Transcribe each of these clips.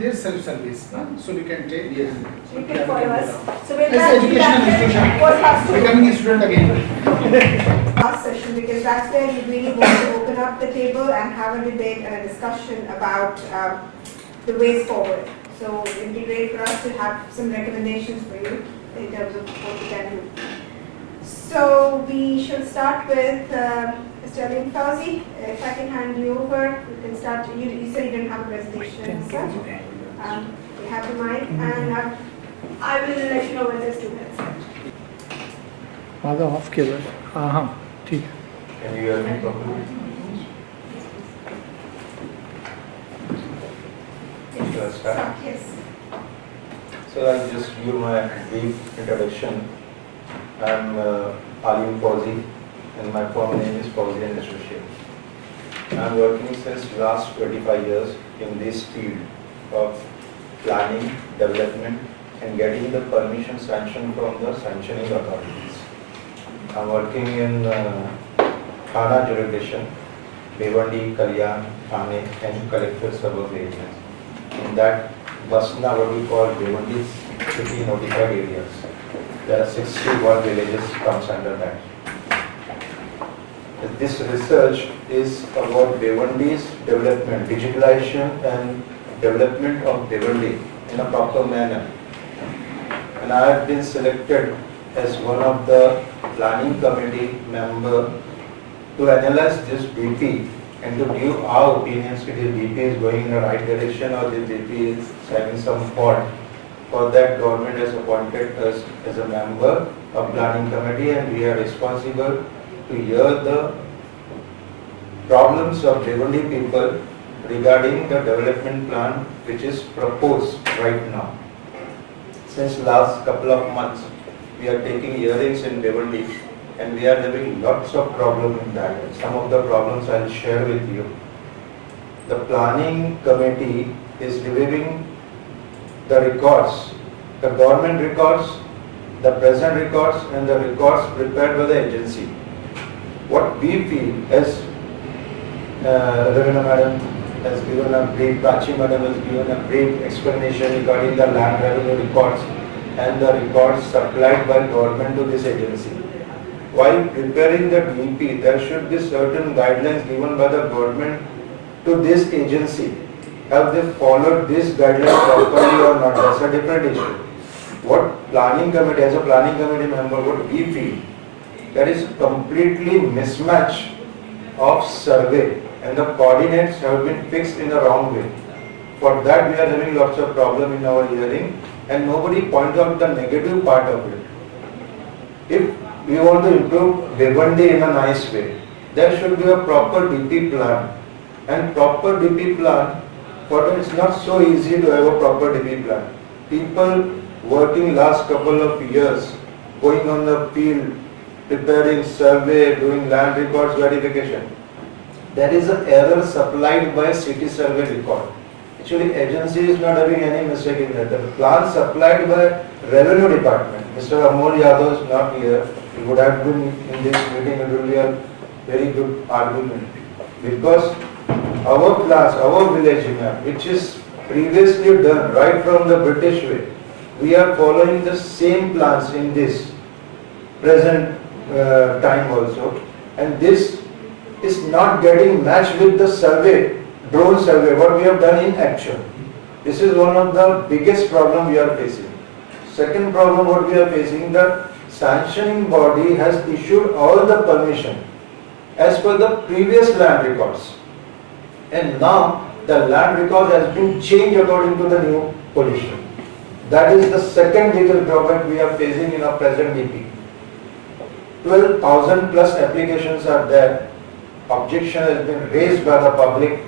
their self-service, so we can take. Yes. You can follow us. So we'll As an educational institution, becoming a student again. last session, because that's where you really want to open up the table and have a debate and a discussion about the ways forward. So it would be great for us to have some recommendations for you in terms of what we can do. So we shall start with Mr. Alim Fouzi. If I can hand you over, you can start. You said you didn't have a presentation as such. We have the mic, and I will let you know when there's 2 minutes left. माझा of केलं. हां ठीक आहे. Can you hear me properly? Yes. So I'll just give my brief introduction. I'm Alim Fouzi, and my full name is Fouzi and Associate. I'm working since last 25 years in this field of planning, development, and getting the permission sanction from the sanctioning authorities. I'm working in Thana jurisdiction, Bhiwandi, Kalyan, Thane, and collector suburb areas. In that, Basna, what we call Bhiwandi city notified areas. There are 61 villages comes under that. This research is about Bhiwandi's development, digitalization and development of Bhiwandi in a proper manner. And I have been selected as one of the planning committee member to analyze this BP and to give our opinions if this BP is going in the right direction or this BP is having some fault. For that, government has appointed us as a member of planning committee, and we are responsible to hear the problems of Bhiwandi people regarding the development plan which is proposed right now. Since last couple of months, we are taking hearings in Bhiwandi, and we are having lots of problems in that. Some of the problems I will share with you. The planning committee is reviewing the records, the government records, the present records, and the records prepared by the agency. What we feel, as Raveena Madam has given a brief, Prachi Madam has given a brief explanation regarding the land revenue records and the records supplied by government to this agency. While preparing the DP, there should be certain guidelines given by the government to this agency. Have they followed this guideline properly or not? That's a different issue. What planning committee, as a planning committee member, what we feel, there is completely mismatch of survey, and the coordinates have been fixed in the wrong way. For that, we are having lots of problem in our hearing, and nobody points out the negative part of it. If we want to improve Bhiwandi in a nice way, there should be a proper DP plan, and proper DP plan, for it's not so easy to have a proper DP plan. People working last couple of years, going on the field, preparing survey, doing land records verification. There is an error supplied by city survey record. Actually, agency is not having any mistake in that. The plan supplied by revenue department. Mr. Amol Yadav is not here. He would have been in this meeting. It will be a very good argument. Because our plans, our village map, which is previously done right from the British way, we are following the same plans in this present time also, and this is not getting matched with the survey, drone survey, what we have done in action. This is one of the biggest problem we are facing. Second problem what we are facing, the sanctioning body has issued all the permission as per the previous land records, and now the land record has been changed according to the new position. That is the second biggest drawback we are facing in our present DP. 12,000 plus applications are there. Objection has been raised by the public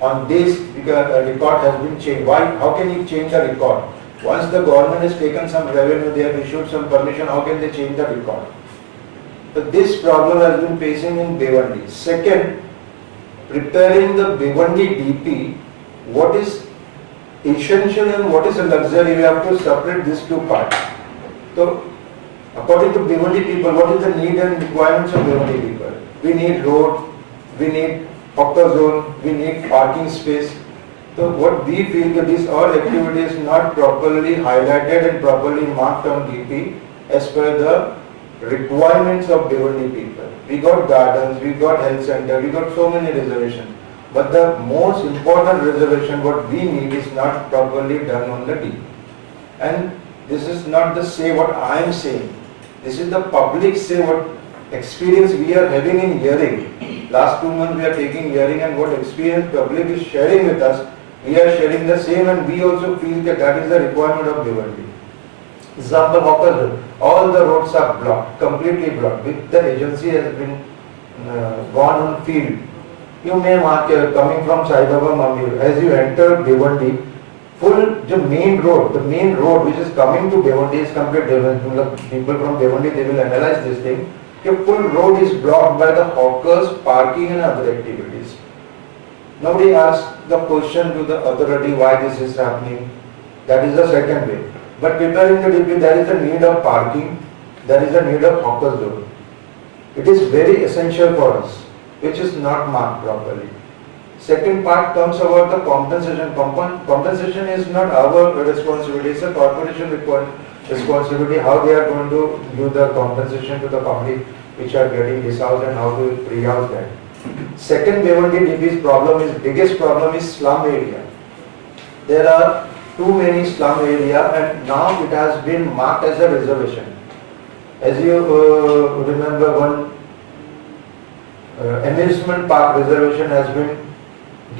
on this because the record has been changed. Why? How can you change the record? Once the government has taken some revenue, they have issued some permission, how can they change the record? So this problem has been facing in Bhiwandi. Second, preparing the Bhiwandi DP, what is essential and what is a luxury, we have to separate these two parts. So, according to Bhiwandi people, what is the need and requirements of Bhiwandi people? We need road, we need hawker zone, we need parking space, So what we feel that these all activities not properly highlighted and properly marked on DP as per the requirements of Bhiwandi people. We got gardens, we got health center, we got so many reservations. But the most important reservation what we need is not properly done on the DP. And this is not the say what I am saying. This is the public say what experience we are having in hearing. Last 2 months we are taking hearing and what experience public is sharing with us, we are sharing the same and we also feel that that is the requirement of Bhiwandi. Example, Hawker, all the roads are blocked, completely blocked. The agency has been gone on field. You may mark coming from Sai Baba Mandir, as you enter Bhiwandi, the main road which is coming to Bhiwandi is completely different. People from Bhiwandi, they will analyze this thing. The full road is blocked by the hawkers, parking and other activities. Nobody asks the question to the authority why this is happening. That is the second way. But preparing the DP, there is a need of parking, there is a need of hawkers road. It is very essential for us, which is not marked properly. Second part comes about the compensation. Compensation is not our responsibility, it's a corporation responsibility, how they are going to give the compensation to the public which are getting this house and how to rehouse that. Second Bhiwandi DP's problem is, biggest problem is slum area. There are too many slum area and now it has been marked as a reservation. As you remember, one amusement park reservation has been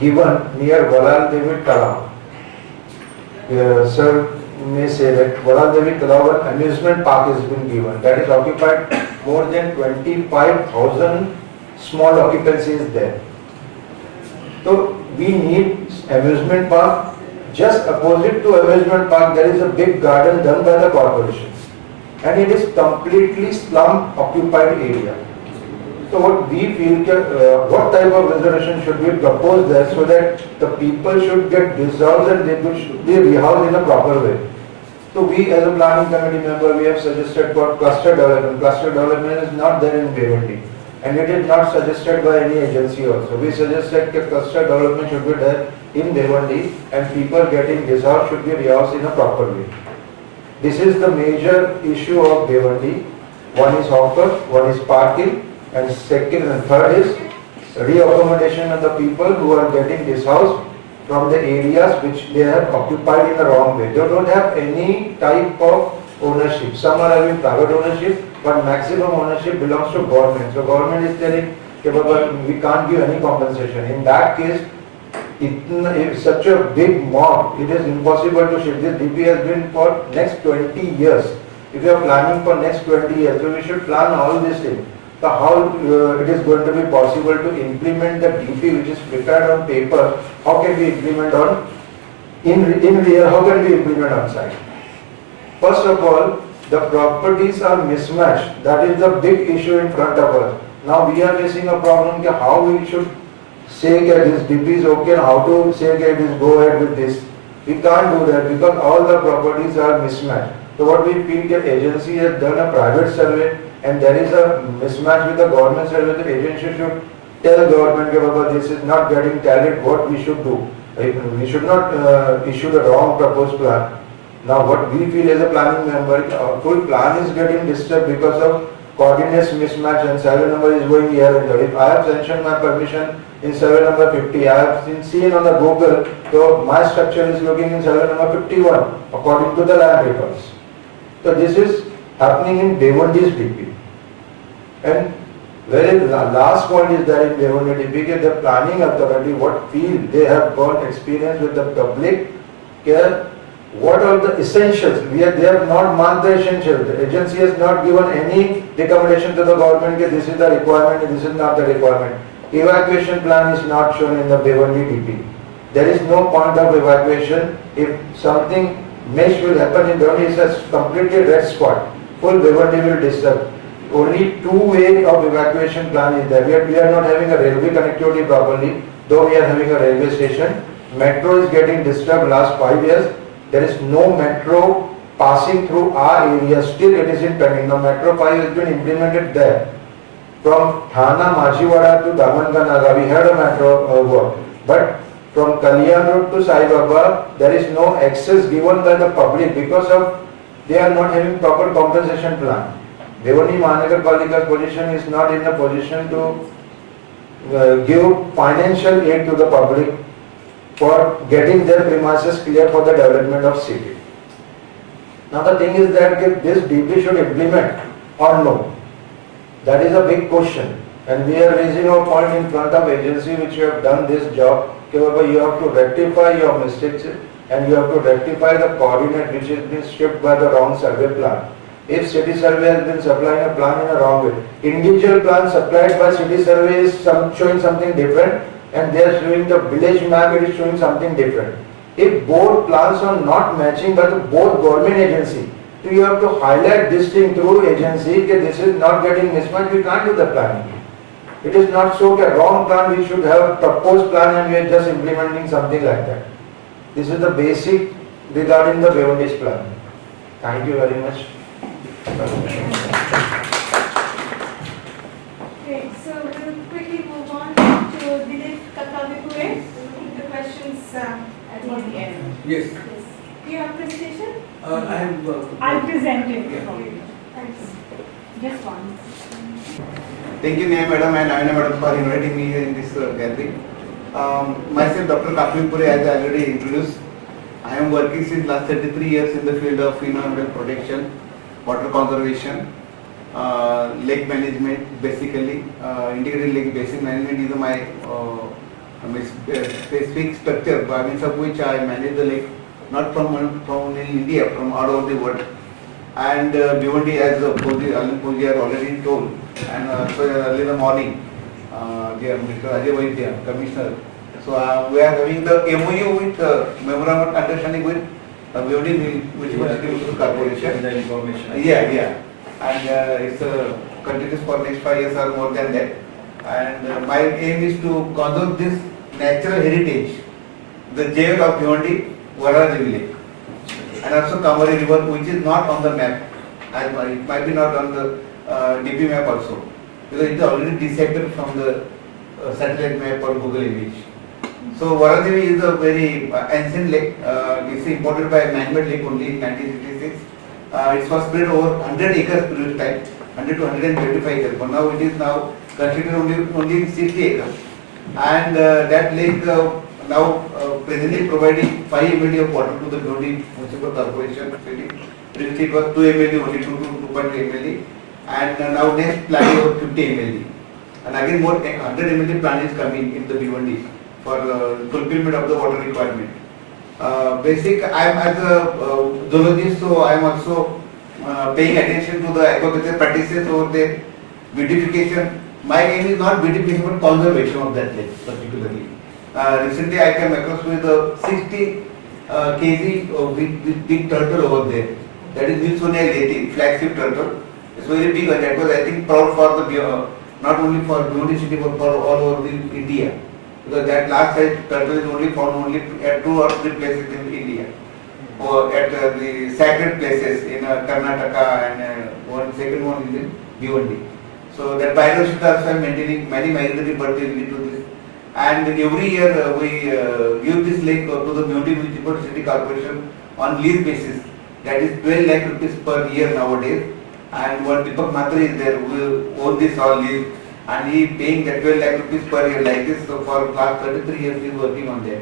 given near Valal Devi Talab. Sir may say that Valal Devi Talab amusement park has been given. That is occupied more than 25,000 small occupancies there. So we need amusement park. Just opposite to amusement park, there is a big garden done by the corporation, and it is completely slum occupied area. So what we feel, what type of reservation should we propose there so that the people should get dissolved and they should be rehoused in a proper way. So we as a planning committee member, we have suggested for cluster development. Cluster development is not there in Bhiwandi and it is not suggested by any agency also. We suggested that cluster development should be there in Bhiwandi and people getting dissolved should be rehoused in a proper way. This is the major issue of Bhiwandi. One is hawker, one is parking, and second and third is reaccommodation of the people who are getting dishoused from the areas which they have occupied in the wrong way. They don't have any type of ownership. Some are having private ownership, but maximum ownership belongs to government. So government is telling, okay, we can't give any compensation. In that case, if such a big mob, it is impossible to shift. This DP has been for next 20 years. If you are planning for next 20 years, so we should plan all these things. So how it is going to be possible to implement the DP which is prepared on paper, how can we implement on, in real, how can we implement on site? First of all, the properties are mismatched. That is the big issue in front of us. Now we are facing a problem how we should say that this DP is okay and how to say that this go ahead with this. We can't do that because all the properties are mismatched. So what we feel that agency has done a private survey and there is a mismatch with the government survey. The agency should tell the government that this is not getting tallied, what we should do. We should not issue the wrong proposed plan. Now what we feel as a planning member, our full plan is getting disturbed because of coordinates mismatch and survey number is going here and there. If I have sanctioned my permission in survey number 50, I have seen on the Google, so my structure is looking in survey number 51 according to the land records. So this is happening in Bhiwandi's DP. And very last point is that in Bhiwandi DP, the planning authority, what field they have got experience with the public care, what are the essentials? They have not marked the essentials. The agency has not given any recommendation to the government that this is the requirement, this is not the requirement. Evacuation plan is not shown in the Bhiwandi DP. There is no point of evacuation. If something mesh will happen in Bhiwandi, it's a completely red spot. Full Bhiwandi will disturb. Only two ways of evacuation plan is there. We are not having a railway connectivity properly, though we are having a railway station. Metro is getting disturbed last 5 years. There is no metro passing through our area. Still it is in pending. The Metro 5 has been implemented there. From Thana, Majiwada to Damangannaga, we had a metro work. But from Kalyan Road to Sai Baba, there is no access given by the public because of they are not having proper compensation plan. Bhiwandi Mahanagarpalika's position is not in a position to give financial aid to the public for getting their premises clear for the development of city. Now the thing is that if this DP should implement or no, that is a big question, and we are raising our point in front of agency which have done this job. You have to rectify your mistakes and you have to rectify the coordinate which has been stripped by the wrong survey plan. If city survey has been supplying a plan in a wrong way, individual plan supplied by city survey is showing something different, and they are showing the village map, it is showing something different. If both plans are not matching by the both government agency, so you have to highlight this thing through agency that this is not getting mismatched, we can't do the planning. It is not so that wrong plan, we should have proposed plan and we are just implementing something like that. This is the basic regarding the Bhiwandi's plan. Thank you very much. Okay, so we'll quickly move on to Dilip Kakavipure. We'll keep the questions at the end. Yes. Do you have a presentation? I have. I'll present it. Thanks. Just one. Thank you, Neha Madam and Raveena Madam for inviting me here in this gathering. Myself, Dr. Kakavipure, as I already introduced, I am working since last 33 years in the field of environmental protection, water conservation, lake management, basically. Integrated lake basin management is my specific structure, by means of which I manage the lake, not from India, from all over the world. And Bhiwandi, as Alim Fouzi has already told, and also early in the morning, Mr. Ajay Vaidya, Commissioner. So we are having the MOU with Memorandum of Understanding with Bhiwandi Municipal Corporation. The information. Yeah. And it's continuous for next 5 years or more than that. And my aim is to conserve this natural heritage, the jail of Bhiwandi, Varadevi Lake. And also Kamari River, which is not on the map, it might be not on the DP map also, because it is already dissected from the satellite map or Google image. So Varadevi is a very ancient lake. It's imported by man-made lake only in 1966. It was spread over 100 acres previous time, 100 to 125 acres. But now it is now considered only 60 acres. And that lake now presently providing 5 ml of water to the Bhiwandi Municipal Corporation city. Previously it was 2 ml only, 2 to 2.2 ml. And now next plan is 50 ml. And again more 100 ml plan is coming in the Bhiwandi for fulfillment of the water requirement. I am as a zoologist, so I am also paying attention to the aquaculture practices over there, beautification. My aim is not beautification but conservation of that lake particularly. Recently I came across with 60 kg with big turtle over there. That is Wilsonia leti, flagship turtle. It's very big and that was I think proud for the not only for Bhiwandi city but for all over India. Because that large size turtle is only found only at 2 or 3 places in India. Or at the sacred places in Karnataka and second one is in Bhiwandi. So that biodiversity also I am maintaining many migratory birds related to this. And every year we give this lake to the Bhiwandi Municipal City Corporation on lease basis. That is 12 lakh rupees per year nowadays. And one Deepak Matre is there who own this all lease. And he paying that 12 lakh rupees per year like this. So for last 33 years he is working on that.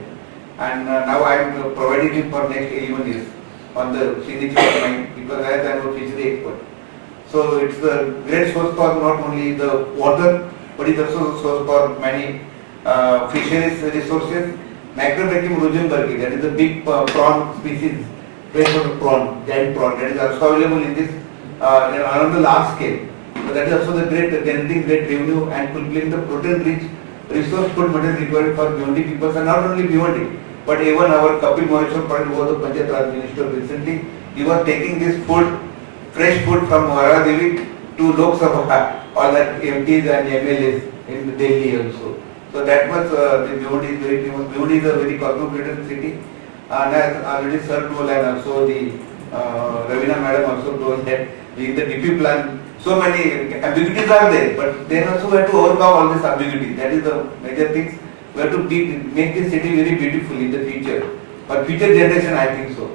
And now I am providing him for next 11 years on the signature of mine because as I am a fishery expert. So it's a great source for not only the water but it's also a source for many fisheries resources. Macrobrachym rosenbergi, that is a big prawn species, freshwater prawn, giant prawn, that is also available in this on the large scale. So that is also the generating great revenue and fulfilling the protein-rich resource food material required for Bhiwandi people, and not only Bhiwandi, but even our Kapil Moreshwar Point, who was the Panchayat Raj Minister recently, he was taking this food, fresh food from Varadevi to Lok Sabha, all that MPs and MLAs in Delhi also. So that was the Bhiwandi is very famous. Bhiwandi is a very cosmopolitan city, and as already Sir told and also the Raveena Madam also told that in the DP plan, so many ambiguities are there, but then also we have to overcome all this ambiguity. That is the major things. We have to make this city very beautiful in the future. For future generation, I think so.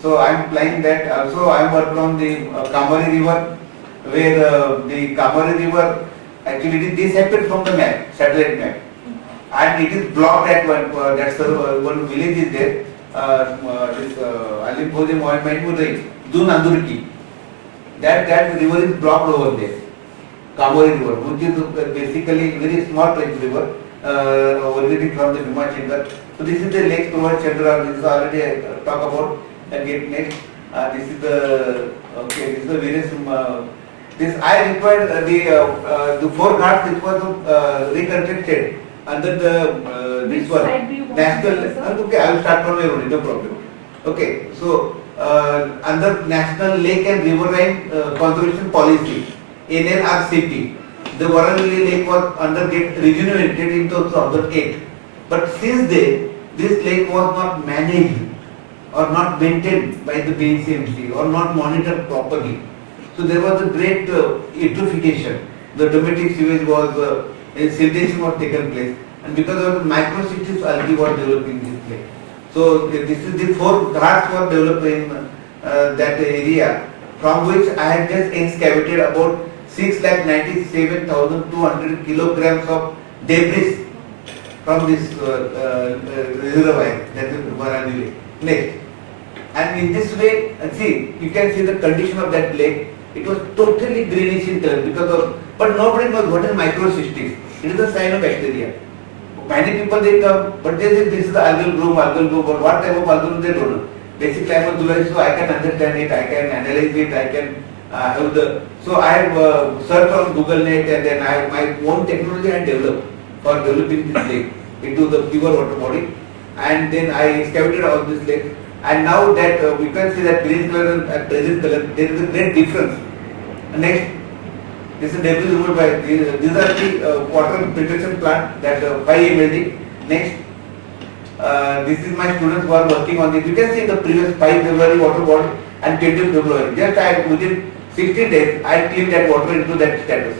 So I am planning that. Also, I am working on the Kamari River, where the Kamari River actually it is disappeared from the map, satellite map, and it is blocked at one. That's one village is there. This Alim Fouzi Mahmoud Dun Andurki. That river is blocked over there. Kamari River, which is basically very small trench river, originating from the Bhiwandi-Nizampur. So this is the lake provide shelter. This is already I talk about. And get next. This is the okay. This is the various. This I required the four ghats which was reconstructed under the this Which one side do you want national. to go, sir? Okay, I will start from here only. No problem. Okay, so under National Lake and Riverine Conservation Policy (NLRCP), the Warangali Lake was rejuvenated in 2008. But since then, this lake was not managed or not maintained by the BCMC or not monitored properly. So there was a great eutrophication. The domestic sewage was, siltation was taken place, and because of the micro cities algae was developed in this lake. So this is the four ghats were developed in that area, from which I have just excavated about 6,97,200 kilograms of debris from this reservoir, that is Varangali Lake. Next. And in this way, see, you can see the condition of that lake. It was totally greenish in color because of, but nobody knows what is microcystis. It is a cyanobacteria. Many people they come, but they say this is the algal bloom, but what type of algal bloom they don't know. Basically, I am a zoologist, so I can understand it, I can analyze it, I can have the. So I have searched on Google Net, and then I have my own technology I developed for developing this lake into the pure water body, and then I excavated all this lake. And now that we can see that green color and present color, there is a great difference. Next, this is debris removed by these are the water filtration plant that 5 MLD. Next, this is my students who are working on this. You can see in the previous 5 February water board and 20 February. Just within 16 days, I cleaned that water into that status.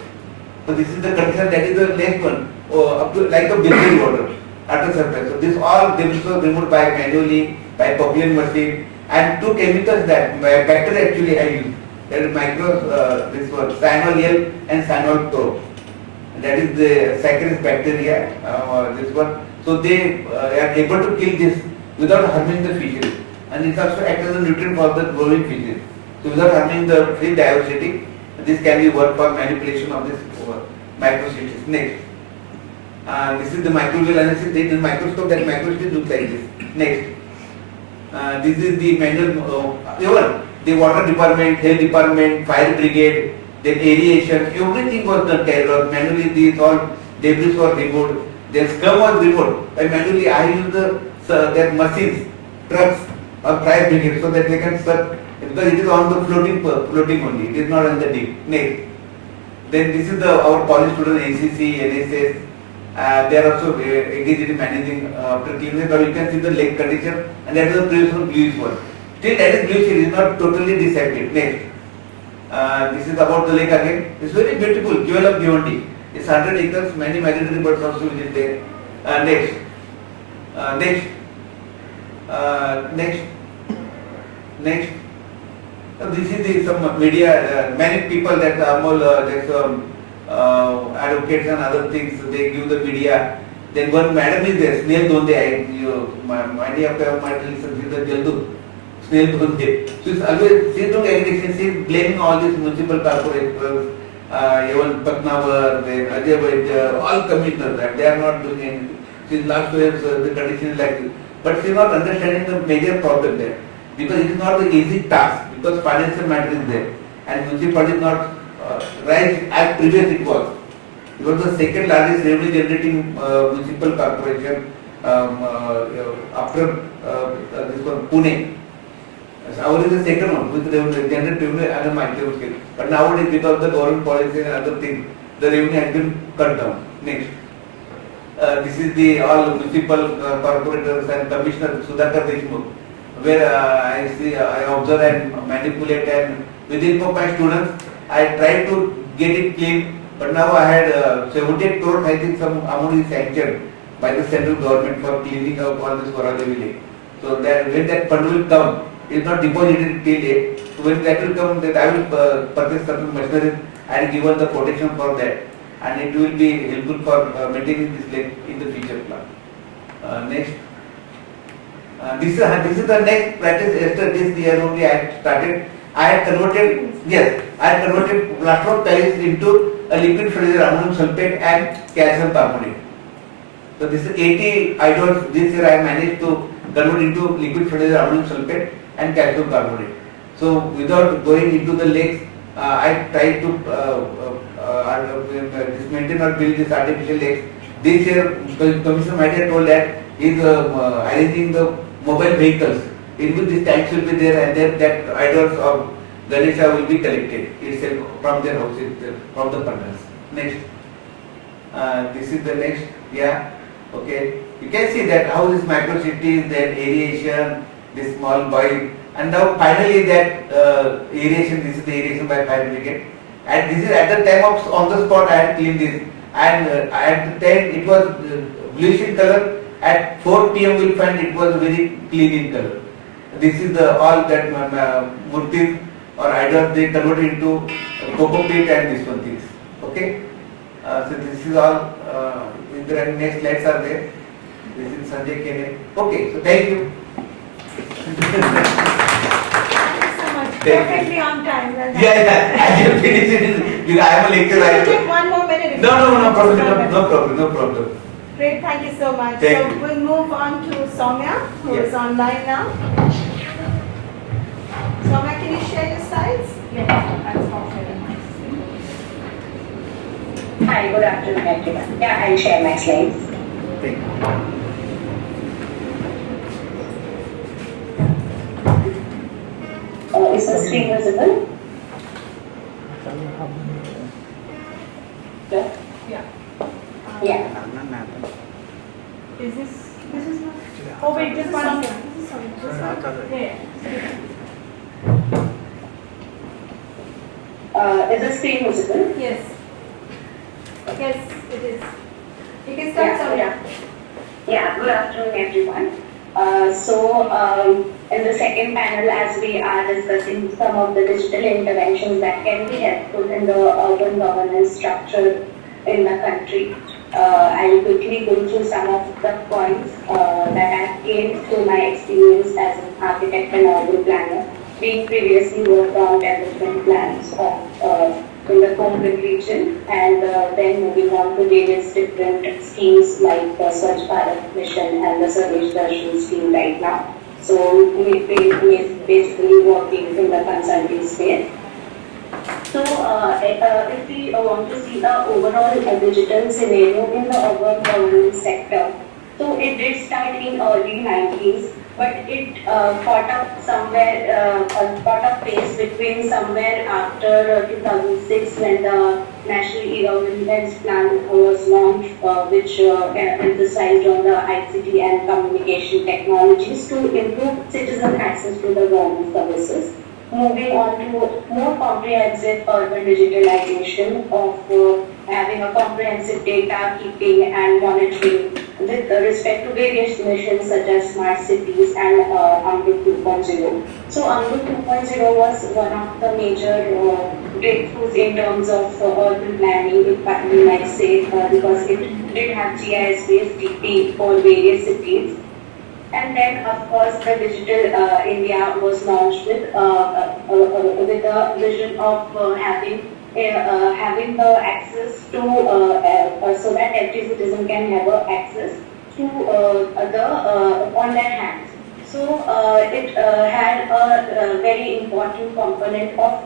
So this is the condition. That is the next one, up to like a building water at the surface. So this all debris was removed by manually, by Pocklian machine, and two chemicals that bacteria actually I use. That is this one, cyanol and cyanol pro. That is the Saccharus bacteria, this one. So they are able to kill this without harming the fishes. And it also acts as a nutrient for the growing fishes. So without harming the fish diversity, this can be worked for manipulation of this microcystis. Next. This is the microbial analysis. There is a microscope that microcystis looks like this. Next. This is the manual, even the water department, health department, fire brigade, then aeration, everything was done carried out. Manually these all debris were removed, then scum was removed. By manually I use their machines, trucks or fire brigade so that they can serve, because it is on the floating only, it is not on the deep. Next. Then this is our college student ACC, NSS. They are also engaged in managing after cleaning, but you can see the lake condition, and that is the previous one, bluish one. Still that is bluish, it is not totally disappeared. Next. This is about the lake again. It's very beautiful, jewel of Bhiwandi. It's 100 acres, many migratory birds also visit there. Next. This is some media, many people that advocates and other things, they give the media. Then one madam is there, Snail Donde, many of them might listen to the Jaldu, Snail Donde. So it's always, she is doing aggregation, she is blaming all these municipal corporations, even Patnavar, then Ajay Vaidya, all commissioners, that they are not doing anything. She is last to have the conditions like this. But she is not understanding the major problem there. Because it is not the easy task, because financial matter is there. And municipality is not rise as previous it was. It was the second largest revenue generating municipal corporation after this one, Pune. Ours is the second one, which generate revenue and a micro scale. But nowadays, because of the government policy and other things, the revenue has been cut down. Next. This is the all municipal corporators and commissioner Prachi Deshmukh, where I observe and manipulate, and with the help of my students, I tried to get it clean, but now I had 78 crores, I think some amount is sanctioned by the central government for cleaning up all this Waralevi lake. So that when that fund will come, it's not deposited till date. So when that will come, then I will purchase certain machinery and given the quotation for that, and it will be helpful for maintaining this lake in the future plan. Next. This is the next practice. Yesterday this year only I had started. I had converted plaster of Paris into a liquid fertilizer, ammonium sulfate and calcium carbonate. So this is 80 idols this year I managed to convert into liquid fertilizer, ammonium sulfate and calcium carbonate. So without going into the lakes, I tried to maintain or build this artificial lakes. This year, Commissioner Maidya told that he is arranging the mobile vehicles in which these tanks will be there, and then that idols of Ganesha will be collected itself from their houses, from the partners. Next. This is the next. Yeah. Okay. You can see that how this macro cities, that aeration, this small boil, and now finally that aeration. This is the aeration by fire brigade, and this is at the time of on the spot I had cleaned this, and at the time it was bluish in color. At 4 p.m. we'll find it was very clean in color. This is the all that murtis or idols they convert into cocoa pit and this one things. Okay. So this is all. If there are any next slides are there. This is Sanjay Kene. Okay. So thank you. Thank you so much. Perfectly on time. Well done. Yeah. I can finish it because I am a lecturer. Can you take one more minute? No problem. No problem. Great, thank you so much. Thank So we'll move on to Soumya, who is online now. Soumya, can you share your slides? Yes, I'll stop sharing my screen. Hi, good afternoon everyone. Yeah, I'll share my slides. Thank you. Is the screen visible? Yeah. Yeah. Yeah. Is this not? Oh wait, this is Soumya. This is Soumya. Yeah. Is the screen visible? Yes. Yes, it is. You can start, Soumya. Yeah, good afternoon everyone. In the second panel, as we are discussing some of the digital interventions that can be helpful in the urban governance structure in the country, I'll quickly go through some of the points that I've gained through my experience as an architect and urban planner, being previously worked on development plans of in the Konkan region, and then moving on to various different schemes like the Swachh Bharat Mission and the Sarvesh Darshan scheme right now. So we basically working in the consulting space. So if we want to see the overall digital scenario in the urban governance sector, so it did start in early 90s, but it caught up pace between somewhere after 2006 when the National E-Governance Plan was launched, which emphasized on the ICT and communication technologies to improve citizen access to the government services. Moving on to more comprehensive urban digitalization of having a comprehensive data keeping and monitoring with respect to various missions such as smart cities and Amrut 2.0. So Amrut 2.0 was one of the major breakthroughs in terms of urban planning, in fact we might say, because it did have GIS-based DP for various cities. And then, of course, the Digital India was launched with a vision of having the access to, so that every citizen can have access to on their hands. So it had a very important component of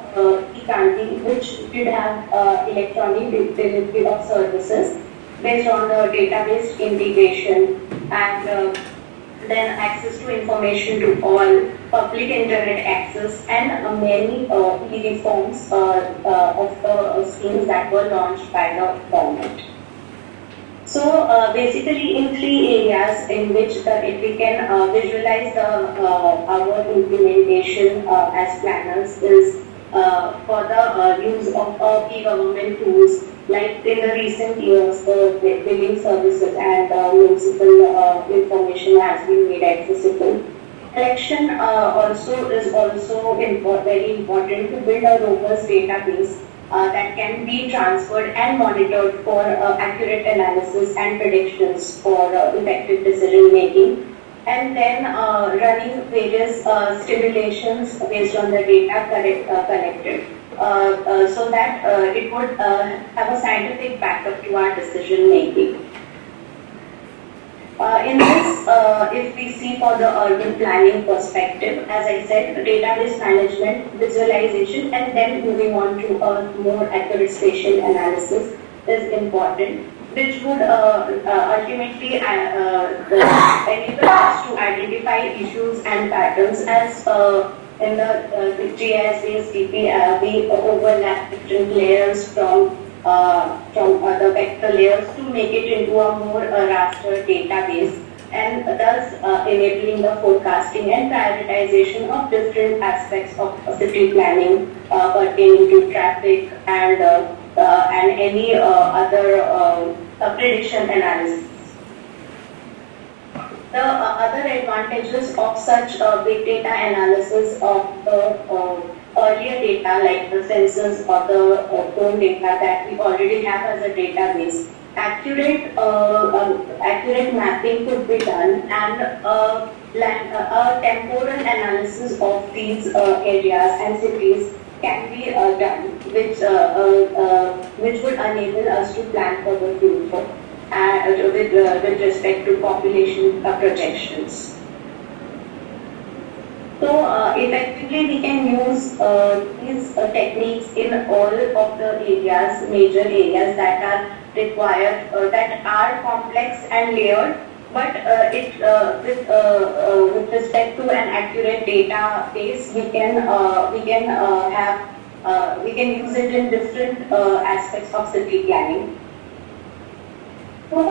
e-Kanti, which did have electronic delivery of services based on the database integration and then access to information to all, public internet access, and many e-reforms of the schemes that were launched by the government. So basically in three areas in which if we can visualize our implementation as planners is for the use of e-government tools, like in the recent years, the billing services and municipal information has been made accessible. Collection also is also very important to build a robust database that can be transferred and monitored for accurate analysis and predictions for effective decision making. And then running various stimulations based on the data collected so that it would have a scientific backup to our decision making. In this, if we see for the urban planning perspective, as I said, database management, visualization, and then moving on to a more accurate spatial analysis is important, which would ultimately enable us to identify issues and patterns as in the GIS-based DP, we overlap different layers from the vector layers to make it into a more raster database, and thus enabling the forecasting and prioritization of different aspects of city planning pertaining to traffic and any other prediction analysis. The other advantages of such big data analysis of the earlier data like the census or the phone data that we already have as a database, accurate mapping could be done, and a temporal analysis of these areas and cities can be done, which would enable us to plan for the future with respect to population projections. So effectively we can use these techniques in all of the areas, major areas that are required, that are complex and layered, but with respect to an accurate database, we can use it in different aspects of city planning. So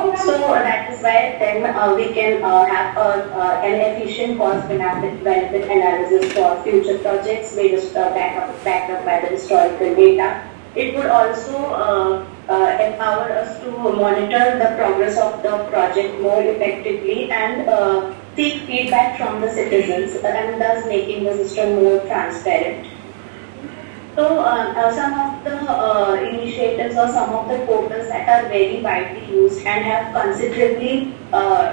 that is why then we can have an efficient cost-benefit analysis for future projects backed up by the historical data. It would also empower us to monitor the progress of the project more effectively and seek feedback from the citizens, and thus making the system more transparent. So some of the initiatives or some of the portals that are very widely used and have considerably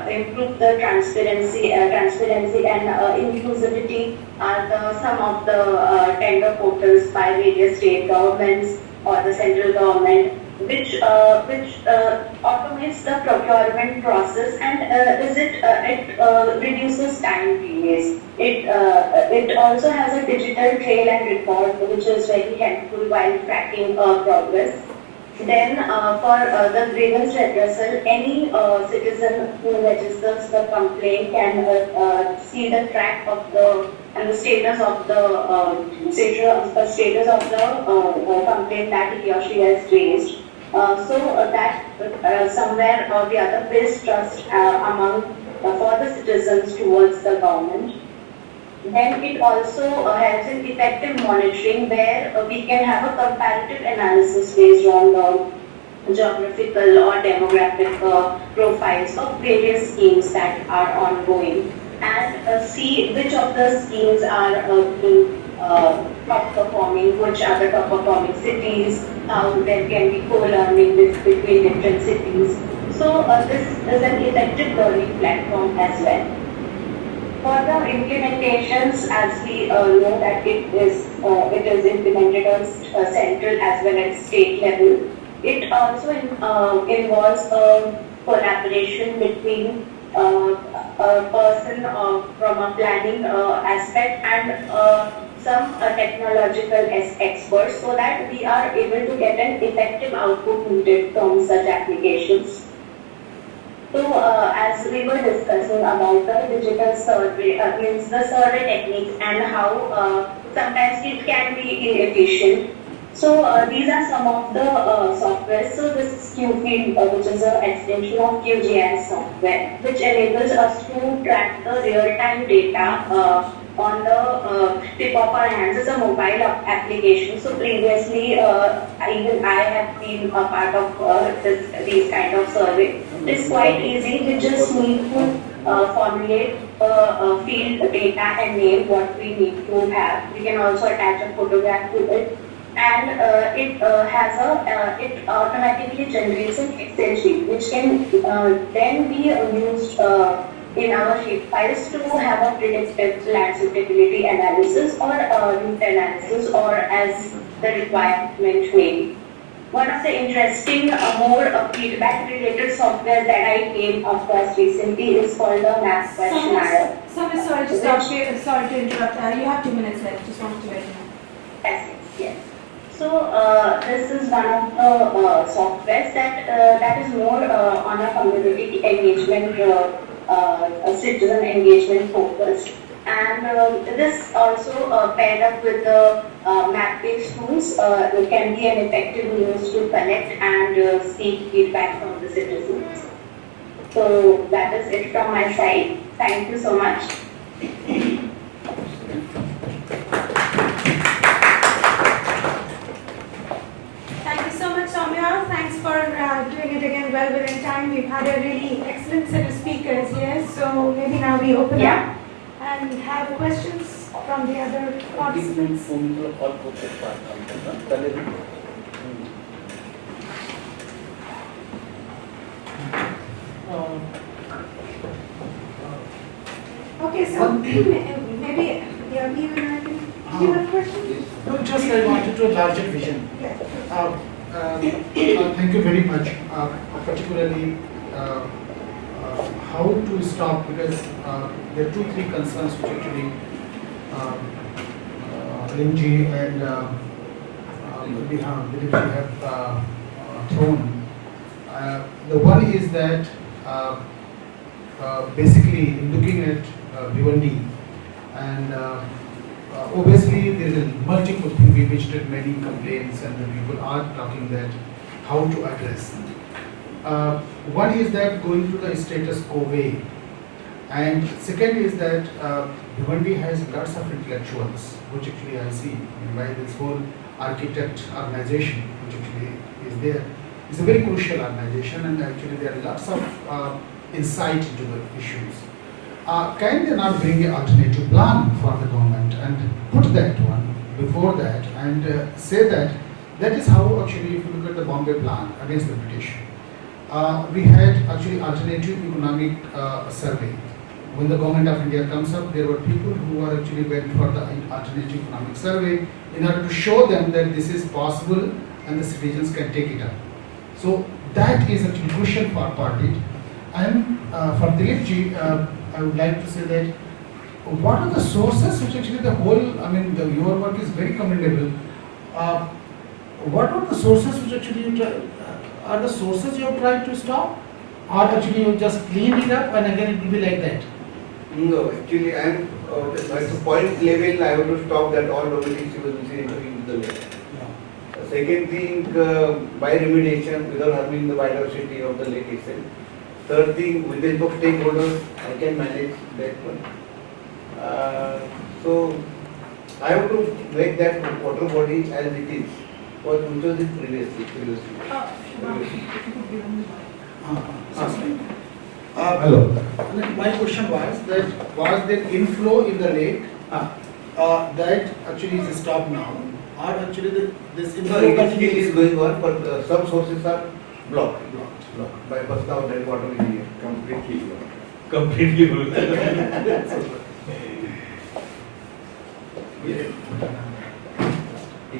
improved the transparency and inclusivity are some of the tender portals by various state governments or the central government, which automates the procurement process and it reduces time delays. It also has a digital trail and record, which is very helpful while tracking progress. Then for the grievance redressal, any citizen who registers the complaint can see the track of the and the status of the status of the complaint that he or she has raised. So that somewhere or the other builds trust among for the citizens towards the government. Then it also helps in effective monitoring, where we can have a comparative analysis based on the geographical or demographic profiles of various schemes that are ongoing, and see which of the schemes are being top performing, which are the top performing cities, how there can be co-learning between different cities. So this is an effective learning platform as well. For the implementations, as we know that it is implemented on central as well as state level, it also involves a collaboration between a person from a planning aspect and some technological experts, so that we are able to get an effective output needed from such applications. So as we were discussing about the digital survey, means the survey techniques and how sometimes it can be inefficient. So these are some of the software. So this is QFeed, which is an extension of QGIS software, which enables us to track the real-time data on the tip of our hands. It's a mobile application. So previously, even I have been a part of these kind of survey. It's quite easy. We just need to formulate field data and name what we need to have. We can also attach a photograph to it, and it automatically generates an Excel sheet, which can then be used in our sheet files to have a predictive land suitability analysis or route analysis, or as the requirement may be. One of the interesting, more feedback related software that I came across recently is called the Map Questionnaire. Soumya, sorry to stop you. Sorry to interrupt. You have 2 minutes left. Just wanted to let you know. Yes. So this is one of the softwares that is more on a community engagement, citizen engagement focused. And this also paired up with the map-based tools can be an effective means to connect and seek feedback from the citizens. So that is it from my side. Thank you so much. Thank you so much, Soumya. Thanks for doing it again well within time. We've had a really excellent set of speakers here. So maybe now we open up and have questions from the other participants. Okay, so maybe you have a question? No, just I wanted to a larger vision. Yeah. Thank you very much. Particularly how to stop, because there are 2-3 concerns which actually Alim ji and Dilip ji have thrown. The one is that basically looking at Bhiwandi, and obviously there is a multiple things. We visited many complaints and the people are talking that how to address. One is that going to the status quo way, and second is that Bhiwandi has lots of intellectuals, which actually I see by this whole architect organization, which actually is there. It's a very crucial organization, and actually there are lots of insight into the issues. Can they not bring an alternative plan for the government and put that one before that and say that that is how actually, if you look at the Bombay plan against the British, we had actually alternative economic survey. When the government of India comes up, there were people who were actually went for the alternative economic survey in order to show them that this is possible and the citizens can take it up. So that is actually crucial for party. And for Dilip ji, I would like to say that what are the sources which actually the whole, your work is very commendable. What are the sources which actually are the sources you have tried to stop, or actually you just clean it up and again it will be like that? No, actually I am at the point level I have to stop that all domestic civil into the lake. Second thing, by remediation without harming the biodiversity of the lake itself. Third thing, with the help of stakeholders, I can manage that one. So I have to make that water body as it is, which was it previously. Hello. My question was that was there inflow in the lake that actually is stopped now, or actually this inflow It is going on, but some sources are blocked by first now that water is here. Completely blocked.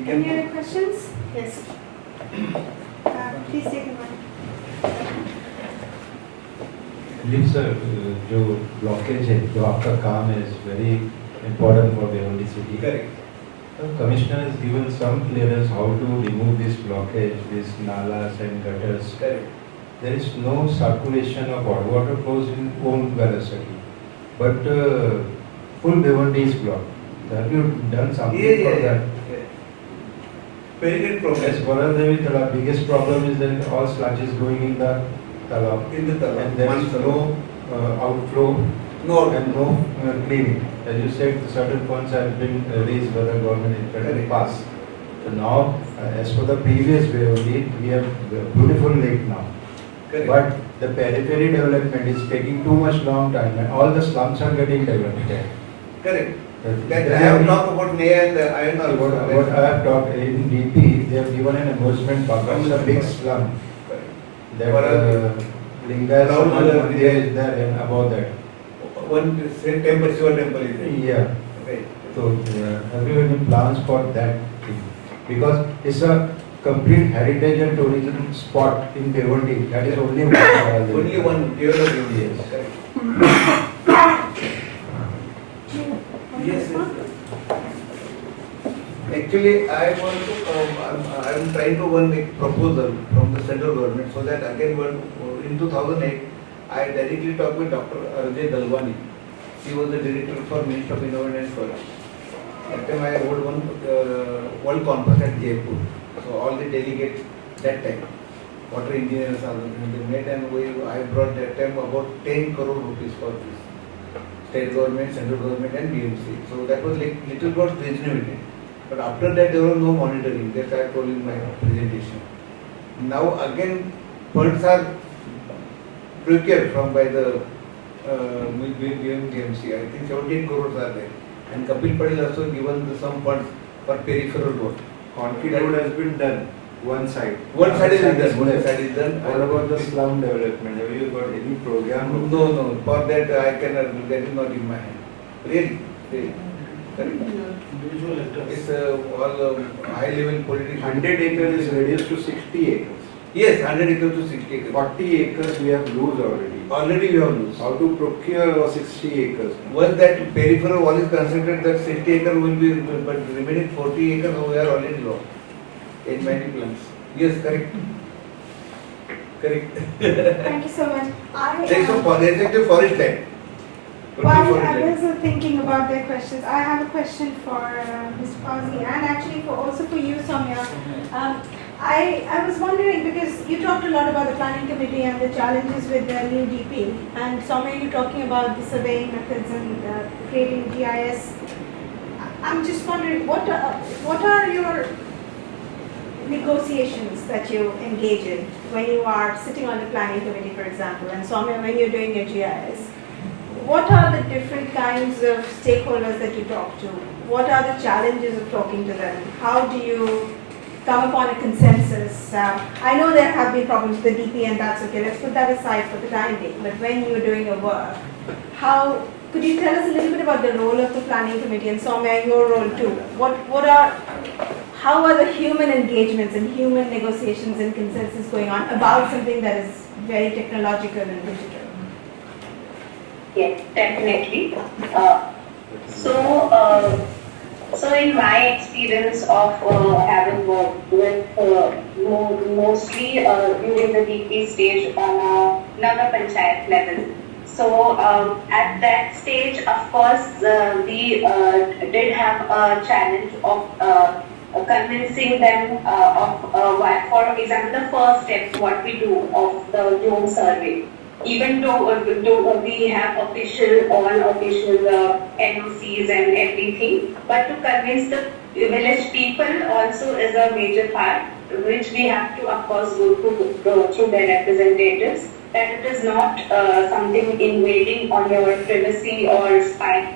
Any other questions? Yes. Please take a mic. Dilip sir, जो blockage है, जो आपका काम है, is very important for Bhiwandi city. Correct. The commissioner has given some clearance how to remove this blockage, these nalas and gutters. Correct. There is no circulation of water. Water flows in own velocity, but full Bhiwandi is blocked. Have you done something for that? Very good progress. Yes, one of the biggest problem is that all sludge is going in the talab. In the talab. And there is no outflow No. and no cleaning. As you said, certain funds have been raised by the government in the Correct. past. So now, as for the previous way only, we have a beautiful lake now. Correct. But the periphery development is taking too much long time and all the slums are getting developed. Correct. That That they I have have- talked about Naya and Iron What I have talked in DP, they have given an amusement park, it's a big slum. That Linga Round Mandir there. is there and above that. One temple, Shiva temple is there. Yeah. Right. So have you any plans for that thing? Because it's a complete heritage and tourism spot in Bhiwandi. That is only one. Only one development. Yes. Correct. Yes, yes. Actually, I want to, I am trying to one make proposal from the central government so that again in 2008, I directly talked with Dr. Ajay Dalwani. He was the director for Ministry of Environment and Forest. That time I hold one world conference at Jaipur. So all the delegates that time, water engineers are they met and I brought that time about 10 crore rupees for this. State government, central government and BMC. So that was like little bit reasonable. But after that there was no monitoring. That I told in my presentation. Now again funds are procured from by the BMC. I think 78 crores are there. And Kapil Patil also given some funds for peripheral road. Concrete road has been done, one side. One side is done. left. One side is done. What about the slum development? Have you got any program? No, no. For that I cannot do. That is not in my hand. Really, really. Correct. It's all high level politics. 100 acres is reduced to 60 acres. Yes, 100 acres to 60 acres. 40 acres we have lose already. Already we have lost. How to procure 60 acres? Once that peripheral wall is constructed, that 60 acre will be, but remaining 40 acres we are already lost in many plants. Yes, correct. Correct. Thank you so much. There's actually forest land. While Forest I land. was thinking about their questions, I have a question for Mr. Fauzi and actually also for you, Soumya. I was wondering because you talked a lot about the planning committee and the challenges with the new DP, and Soumya, you're talking about the surveying methods and creating GIS. I'm just wondering what are your negotiations that you engage in when you are sitting on the planning committee, for example, and Soumya, when you're doing your GIS? What are the different kinds of stakeholders that you talk to? What are the challenges of talking to them? How do you come upon a consensus? I know there have been problems with the DP and that's okay, let's put that aside for the time being, but when you're doing your work, could you tell us a little bit about the role of the planning committee and Soumya, your role too? How are the human engagements and human negotiations and consensus going on about something that is very technological and digital? Yes, definitely. So in my experience of having worked with mostly during the DP stage on a Nagar Panchayat level. So at that stage, of course, we did have a challenge of convincing them for example, the first step, what we do of the drone survey. Even though we have all official NOCs and everything, but to convince the village people also is a major part, which we have to, of course, go through their representatives, that it is not something invading on your privacy or spying,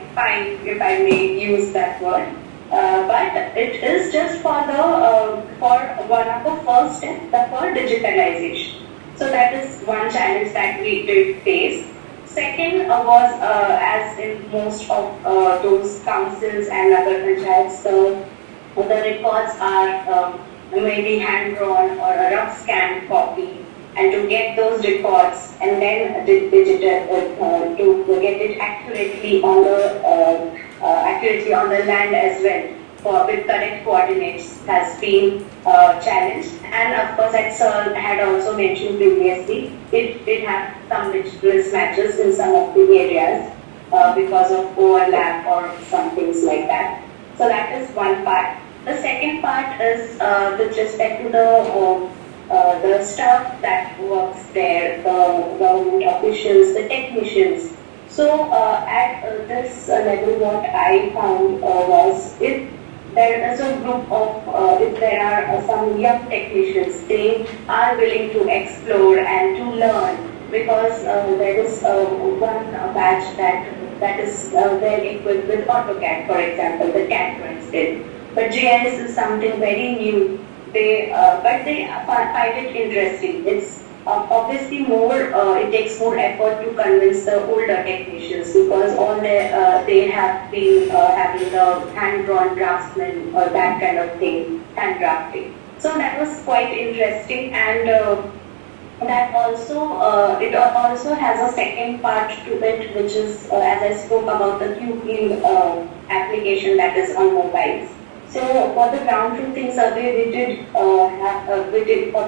if I may use that word. But it is just for one of the first steps, for digitalization. So that is one challenge that we did face. Second was, as in most of those councils and other panchayats, the records are maybe hand-drawn or a rough scanned copy. And to get those records and then digital, to get it accurately on the land as well, with correct coordinates, has been challenged. And of course, as Sir had also mentioned previously, it did have some mismatches in some of the areas because of overlap or some things like that. So that is one part. The second part is with respect to the staff that works there, the government officials, the technicians. So at this level, what I found was if there is a group of, if there are some young technicians, they are willing to explore and to learn because there is one batch that is well equipped with AutoCAD, for example, the CAD drawings did. But GIS is something very new. But they find it interesting. It's obviously more. It takes more effort to convince the older technicians because all they have been having the hand-drawn draftsmen or that kind of thing, hand drafting. So that was quite interesting, and that also it also has a second part to it, which is as I spoke about the Q-Field application that is on mobiles. So for the ground truthing survey, we did for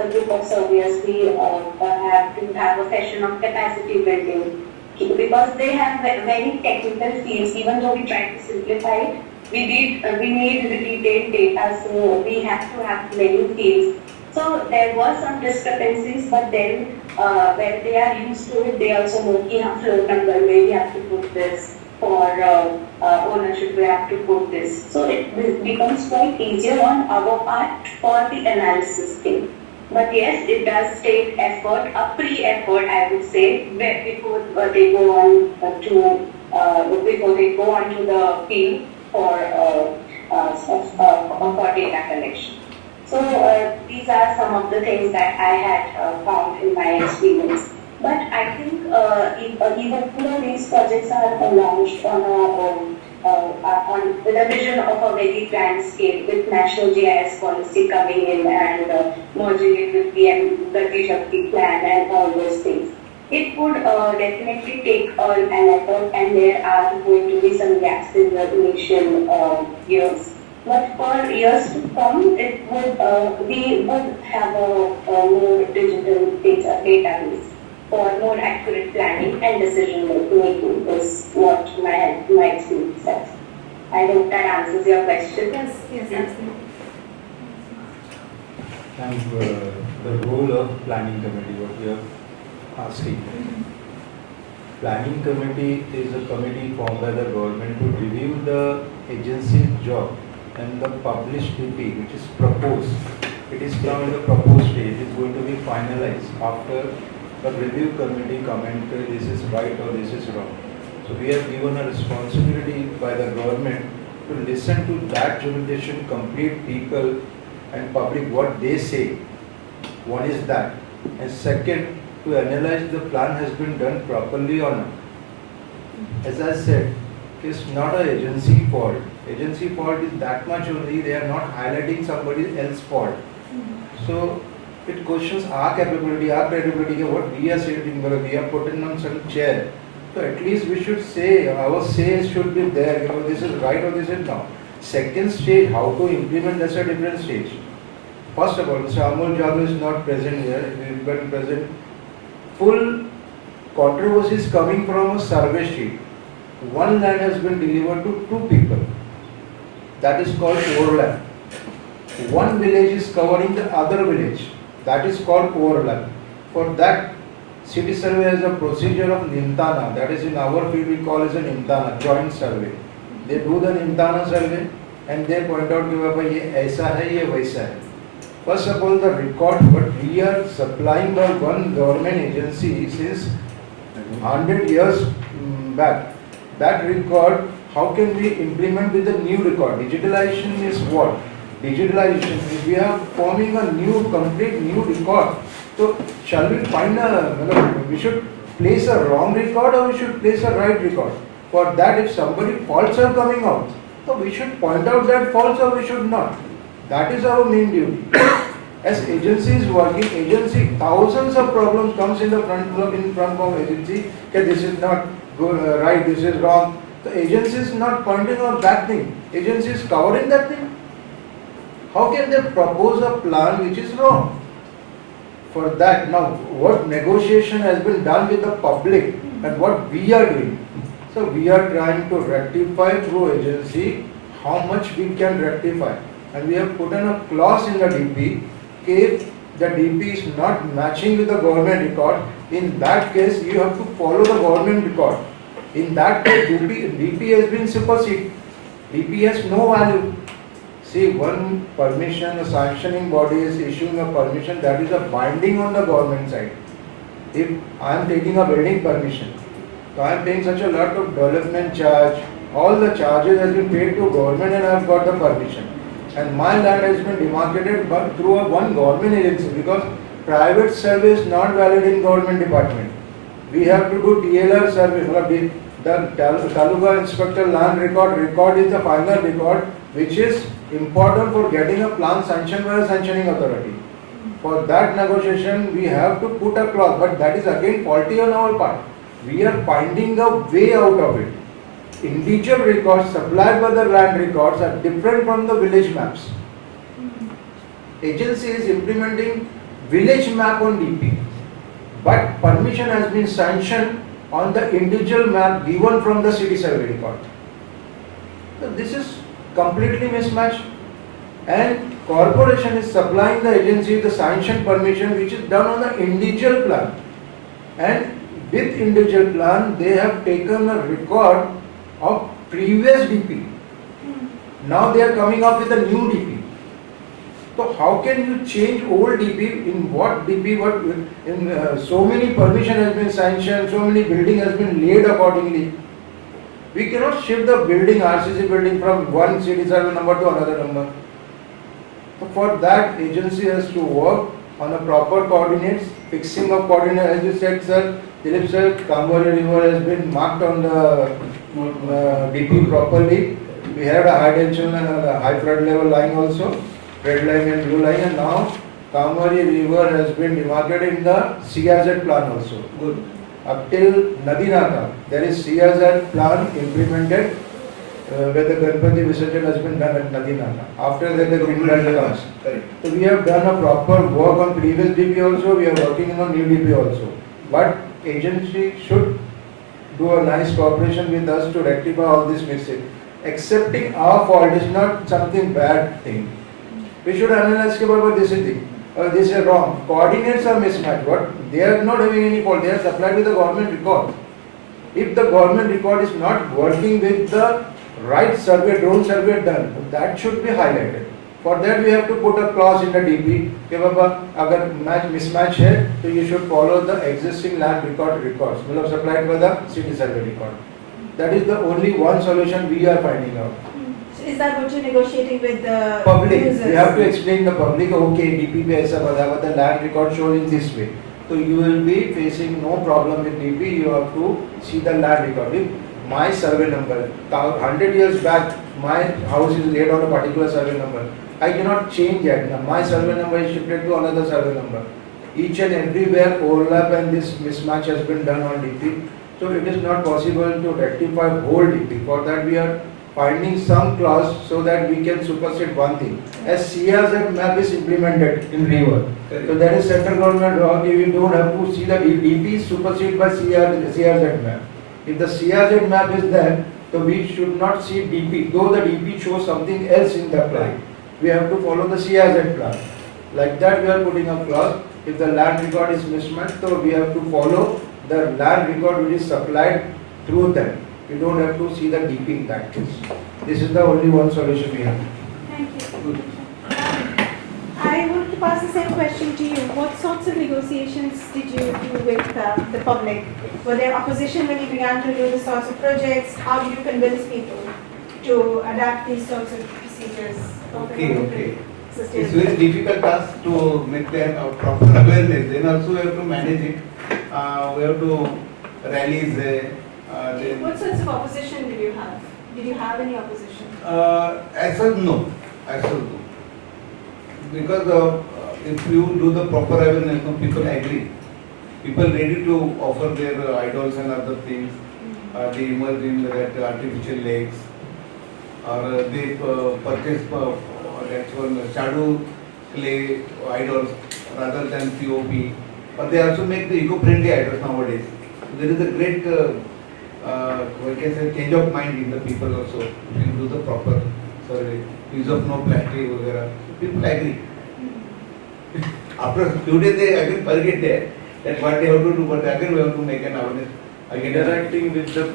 the group of surveyors, we have to have a session of capacity building because they have very technical fields. Even though we try to simplify it, we need the detailed data, so we have to have many fields. So there were some discrepancies, but then when they are used to it, they also know floor number where we have to put this. For ownership, we have to put this. So it becomes quite easier on our part for the analysis thing. But yes, it does take effort, a pre-effort, I would say, before they go on to the field for data collection. So these are some of the things that I had found in my experience. But I think even though these projects are launched with a vision of a very grand scale, with national GIS policy coming in and merging it with the Gati Shakti plan and all those things, it would definitely take an effort, and there are going to be some gaps in the initial years. But for years to come, it would we would have a more digital database for more accurate planning and decision making is what my experience says. I hope that answers your question. Yes, absolutely. And the role of planning committee, what we are asking. Planning committee is a committee formed by the government to review the agency's job and the published DP, which is proposed. It is now in the proposed stage. It is going to be finalized after the review committee comment this is right or this is wrong. So we are given a responsibility by the government to listen to that jurisdiction, complete people and public what they say. One is that. And second, to analyze the plan has been done properly or not. As I said, it's not an agency fault. Agency fault is that much only, they are not highlighting somebody else's fault. So it questions our capability, our credibility, what we are saying, we are putting on some chair. So at least we should say, our say should be there, this is right or this is not. Second stage, how to implement, that's a different stage. First of all, Mr. Amol Jadhav is not present here, he is not present. Full controversy is coming from a survey sheet. One land has been delivered to two people. That is called overlap. One village is covering the other village. That is called overlap. For that, city survey has a procedure of Nimtana. That is in our field we call as a Nimtana, joint survey. They do the Nimtana survey and they point out that ye aisa hai, ye vaisa hai. First of all, the record what we are supplying by one government agency since 100 years back. That record, how can we implement with the new record? Digitalization is what? Digitalization is we are forming a new, complete new record. So, shall we find we should place a wrong record or we should place a right record? For that, if somebody faults are coming out, so we should point out that faults or we should not. That is our main duty. As agency is working, thousands of problems comes in front of agency. Okay, this is not good, right, this is wrong. The agency is not pointing out that thing. Agency is covering that thing. How can they propose a plan which is wrong? For that, now what negotiation has been done with the public and what we are doing. So we are trying to rectify through agency how much we can rectify. And we have put in a clause in the DP, if the DP is not matching with the government record, in that case you have to follow the government record. In that case, DP has been superseded. DP has no value. See, one permission, a sanctioning body is issuing a permission that is a binding on the government side. If I am taking a building permission, so I am paying such a lot of development charge, all the charges has been paid to government and I have got the permission. And my land has been demarcated but through a one government agency because private survey is not valid in government department. We have to do TLR survey. The Taluka Inspector Land record is the final record which is important for getting a plan sanctioned by a sanctioning authority. For that negotiation we have to put a clause, but that is again faulty on our part. We are finding a way out of it. Individual records supplied by the land records are different from the village maps. Agency is implementing village map on DP, but permission has been sanctioned on the individual map given from the city survey record. So this is completely mismatched, and corporation is supplying the agency the sanctioned permission which is done on the individual plan, and with individual plan they have taken a record of previous DP. Now they are coming up with a new DP. So how can you change old DP in what DP, what in so many permission has been sanctioned, so many building has been laid accordingly. We cannot shift the building, RCC building from one city survey number to another number. So for that agency has to work on a proper coordinates, fixing of coordinates. As you said sir, Dilip sir, Kambori river has been marked on the DP properly. We had a high tension and a high flood level line also, red line and blue line, and now Kambori river has been demarcated in the CRZ plan also. Good. Up till Nadinaka, there is CRZ plan implemented where the Ganpati Visarjan has been done at Nadinaka. After that the green belt comes. Correct. So we have done a proper work on previous DP also, we are working on new DP also. But agency should do a nice cooperation with us to rectify all this mistake. Accepting our fault is not something bad thing. We should analyze about this thing. This is wrong. Coordinates are mismatched. What they are not having any fault. They are supplied with the government record. If the government record is not working with the right survey, drone survey done, that should be highlighted. For that we have to put a clause in the DP. कि बाबा अगर mismatch है, तो you should follow the existing land records. मतलब supplied by the city survey record. That is the only one solution we are finding out. So is that what you're negotiating with the Public, users? we have to explain the public, okay, DP पे ऐसा बता, but the land record shown in this way. So you will be facing no problem with DP, you have to see the land record. If my survey number, 100 years back, my house is laid on a particular survey number, I cannot change that. Now my survey number is shifted to another survey number. Each and everywhere overlap and this mismatch has been done on DP. So it is not possible to rectify whole DP. For that we are finding some clause so that we can supersede one thing. As CRZ map is implemented in river, so that is central government law. We don't have to see the DP supersede by CRZ map. If the CRZ map is there, so we should not see DP. Though the DP shows something else in the plan, we have to follow the CRZ plan. Like that we are putting a clause. If the land record is mismatched, so we have to follow the land record which is supplied through them. We don't have to see the DP in that case. This is the only one solution we have. Thank you. I want to pass the same question to you. What sorts of negotiations did you do with the public? Were there opposition when you began to do this sorts of projects? How did you convince people to adapt these sorts of procedures? Okay. It's very difficult task to make them proper awareness. Then also we have to manage it. We have to rallies. What sorts of opposition did you have? Did you have any opposition? As such, no. As such, no. Because if you do the proper awareness, no, people agree. People ready to offer their idols and other things. They emerge in that artificial lakes, or they purchase that's one shadow clay idols rather than POP. But they also make the eco-friendly idols nowadays. There is a great we can say change of mind in the people also. If you do the proper survey, use of no plastic, etc. People agree. After a few days, they again forget that what they have to do, but again we have to make an awareness. Again, Interacting with the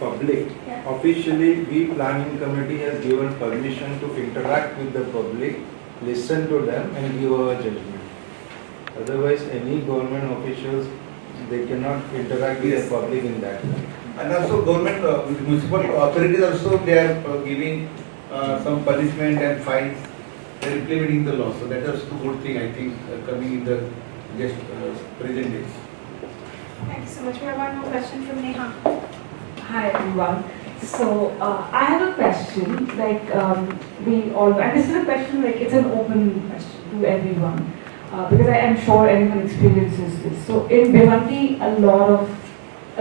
public, Yeah. officially we planning committee has given permission to interact with the public, listen to them and give our judgment. Otherwise, any government officials, they cannot interact with Yes. the public in that way. And also government, municipal authorities also, they are giving some punishment and fines. They are implementing the law. So that is a good thing, I think, coming in the just present days. Thank you so much. We have one more question from Neha. Hi everyone. So I have a question. Like we all, and this is a question like it's an open question to everyone because I am sure anyone experiences this. So in Bhiwandi,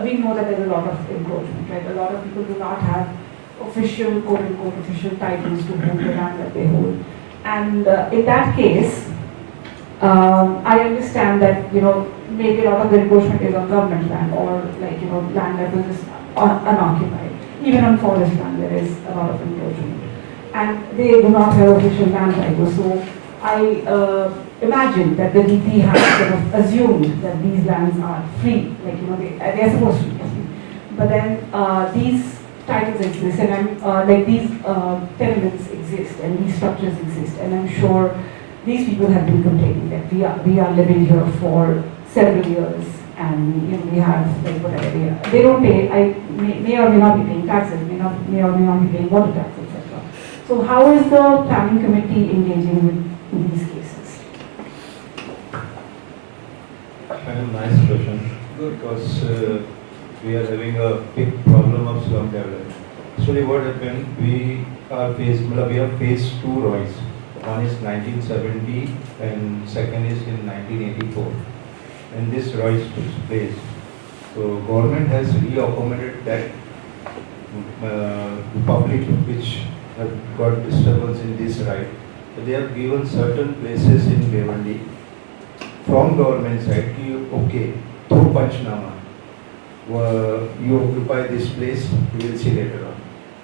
we know that there's a lot of encroachment. Right, a lot of people do not have official, quote unquote, official titles to hold the land that they hold. And in that case, I understand that maybe a lot of the encroachment is on government land or land that is unoccupied. Even on forest land there is a lot of encroachment. And they do not have official land titles. So I imagine that the DP has sort of assumed that these lands are free, they are supposed to be free. But then these titles exist and these tenements exist and these structures exist, and I'm sure these people have been complaining that we are living here for several years and we have whatever they don't pay. I may or may not be paying taxes, may or may not be paying water taxes, etc. So how is the planning committee engaging with these cases? Kind of nice question because we are having a big problem of slum development. Actually, what happened? We have phase 2 ROIs. One is 1970 and second is in 1984. And this ROIs took place. So government has reaccommodated that public which have got disturbance in this right. So they have given certain places in Bhiwandi from government side, okay, through Panchnama. You occupy this place, you will see later on.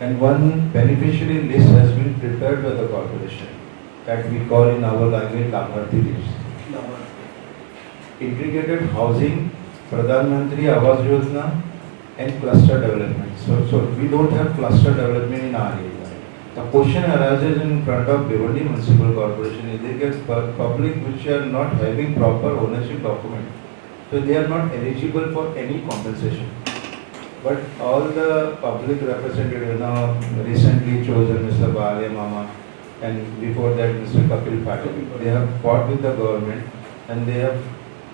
And one beneficiary list has been prepared by the corporation that we call in our language Labharthi list. Integrated housing, Pradhan Mantri Awas Yojana and cluster development. So we don't have cluster development in our area. The question arises in front of Bhiwandi Municipal Corporation is they get public which are not having proper ownership document. So they are not eligible for any compensation. But all the public representatives now recently chosen Mr. Bale Mama and before that Mr. Kapil Patil, they have fought with the government and they have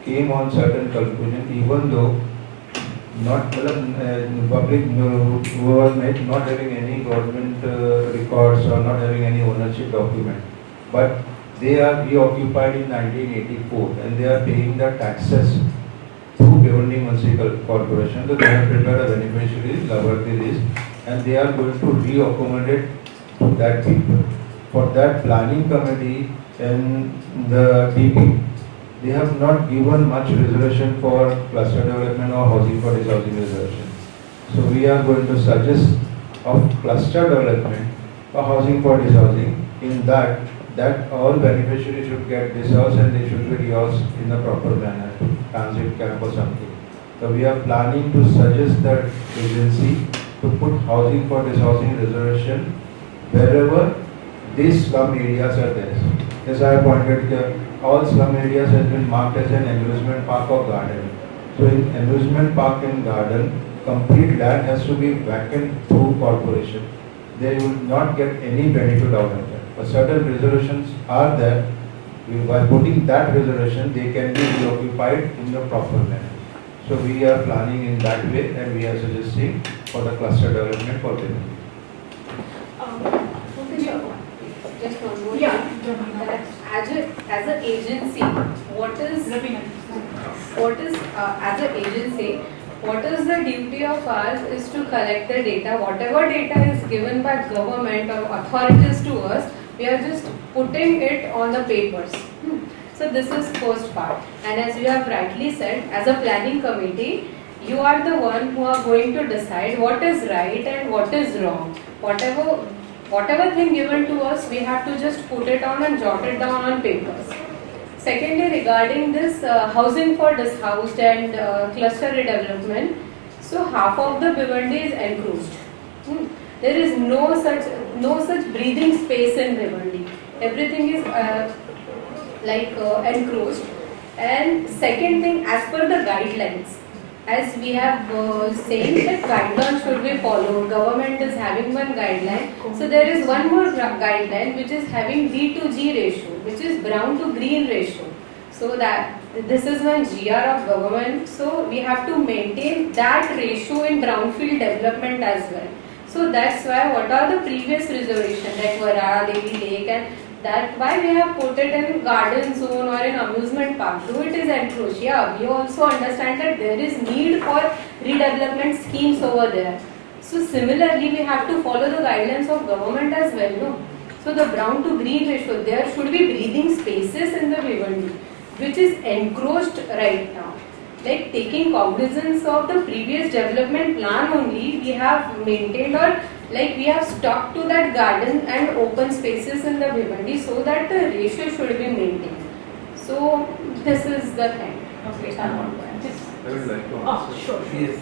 came on certain conclusion even though not public who are not having any government records or not having any ownership document, but they are reoccupied in 1984 and they are paying the taxes through Bhiwandi Municipal Corporation. So they have prepared a beneficiary Labharthi list and they are going to reaccommodate to that people. For that planning committee and the DP, they have not given much reservation for cluster development or housing for dishousing reservation. So we are going to suggest of cluster development or housing for dishousing in that all beneficiaries should get dishoused and they should be rehoused in a proper manner, transit camp or something. So we are planning to suggest that agency to put housing for dishousing reservation wherever these slum areas are there. As I pointed here, all slum areas has been marked as an amusement park or garden. So in amusement park and garden, complete land has to be vacant through corporation. They will not get any benefit out of that. But certain reservations are there. By putting that reservation, they can be reoccupied in the proper manner. So we are planning in that way and we are suggesting for the cluster development for them. Just one more. Yeah. That as an agency, what is as an agency, what is the duty of ours is to collect the data. Whatever data is given by government or authorities to us, we are just putting it on the papers. So this is first part. And as you have rightly said, as a planning committee, you are the one who are going to decide what is right and what is wrong. Whatever thing given to us, we have to just put it on and jot it down on papers. Secondly, regarding this housing for dishoused and cluster redevelopment, So half of the Bhiwandi is encroached. There is no such breathing space in Bhiwandi. Everything is encroached. And second thing, as per the guidelines, as we have saying that guidelines should be followed. Government is having one guideline. So there is one more guideline which is having D to G ratio, which is brown to green ratio. So that this is one GR of government. So we have to maintain that ratio in brownfield development as well. So that's why what are the previous reservations like Varara, Devi Lake, and that why we have put it in garden zone or in amusement park. Though it is encroached, yeah, we also understand that there is need for redevelopment schemes over there. So similarly, we have to follow the guidelines of government as well, no? So the brown to green ratio, there should be breathing spaces in the Bhiwandi, which is encroached right now. Like taking cognizance of the previous development plan only, we have maintained or like we have stuck to that garden and open spaces in the Bhiwandi so that the ratio should be maintained. So this is the thing. Okay, I would like to answer. Oh, sure. Yes.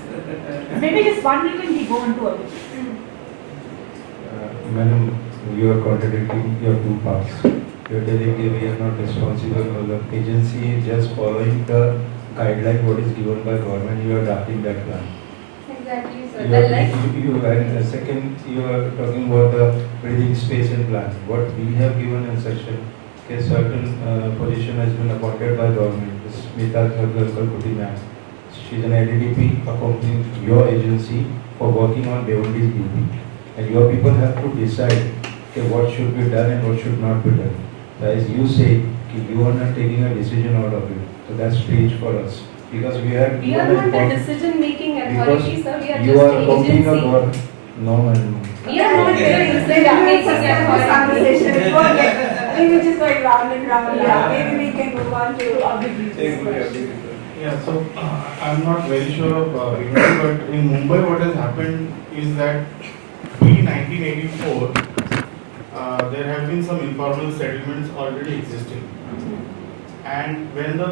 Maybe just one minute we go on to it. Madam, you are contradicting your two parts. You are telling me we are not responsible for the agency is just following the guideline what is given by government. You are drafting that plan. Exactly, sir. And second, you are talking about the breathing space and plan. What we have given instruction, a certain position has been appointed by government. Smita Kalkuti ma'am. She is an LDDP accompanying your agency for working on Bhiwandi's DP. And your people have to decide what should be done and what should not be done. As you say, you are not taking a decision out of it. So that's strange for us. Because we are not the decision making authority, sir. We are you just are an agency. No, man. We are not the decision making authority. I think we're just going round and round. Yeah. Maybe we can move on to Abhijit's question. Yeah, so I'm not very sure of Bhiwandi, but in Mumbai what has happened is that pre-1984 there have been some informal settlements already existing. And when the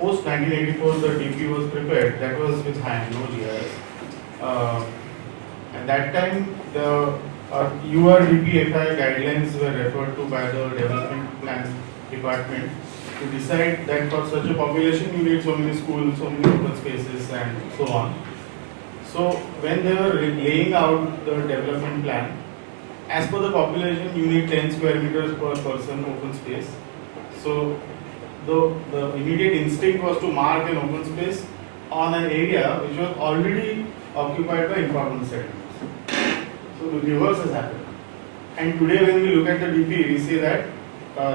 post-1984 the DP was prepared, that was with hand, no GIS. At that time the URDP-FI guidelines were referred to by the Development Plan Department to decide that for such a population you need so many schools, so many open spaces and so on. So when they were laying out the development plan, as per the population you need 10 square meters per person open space. So the immediate instinct was to mark an open space on an area which was already occupied by informal settlements. So the reverse has happened. And today when we look at the DP, we see that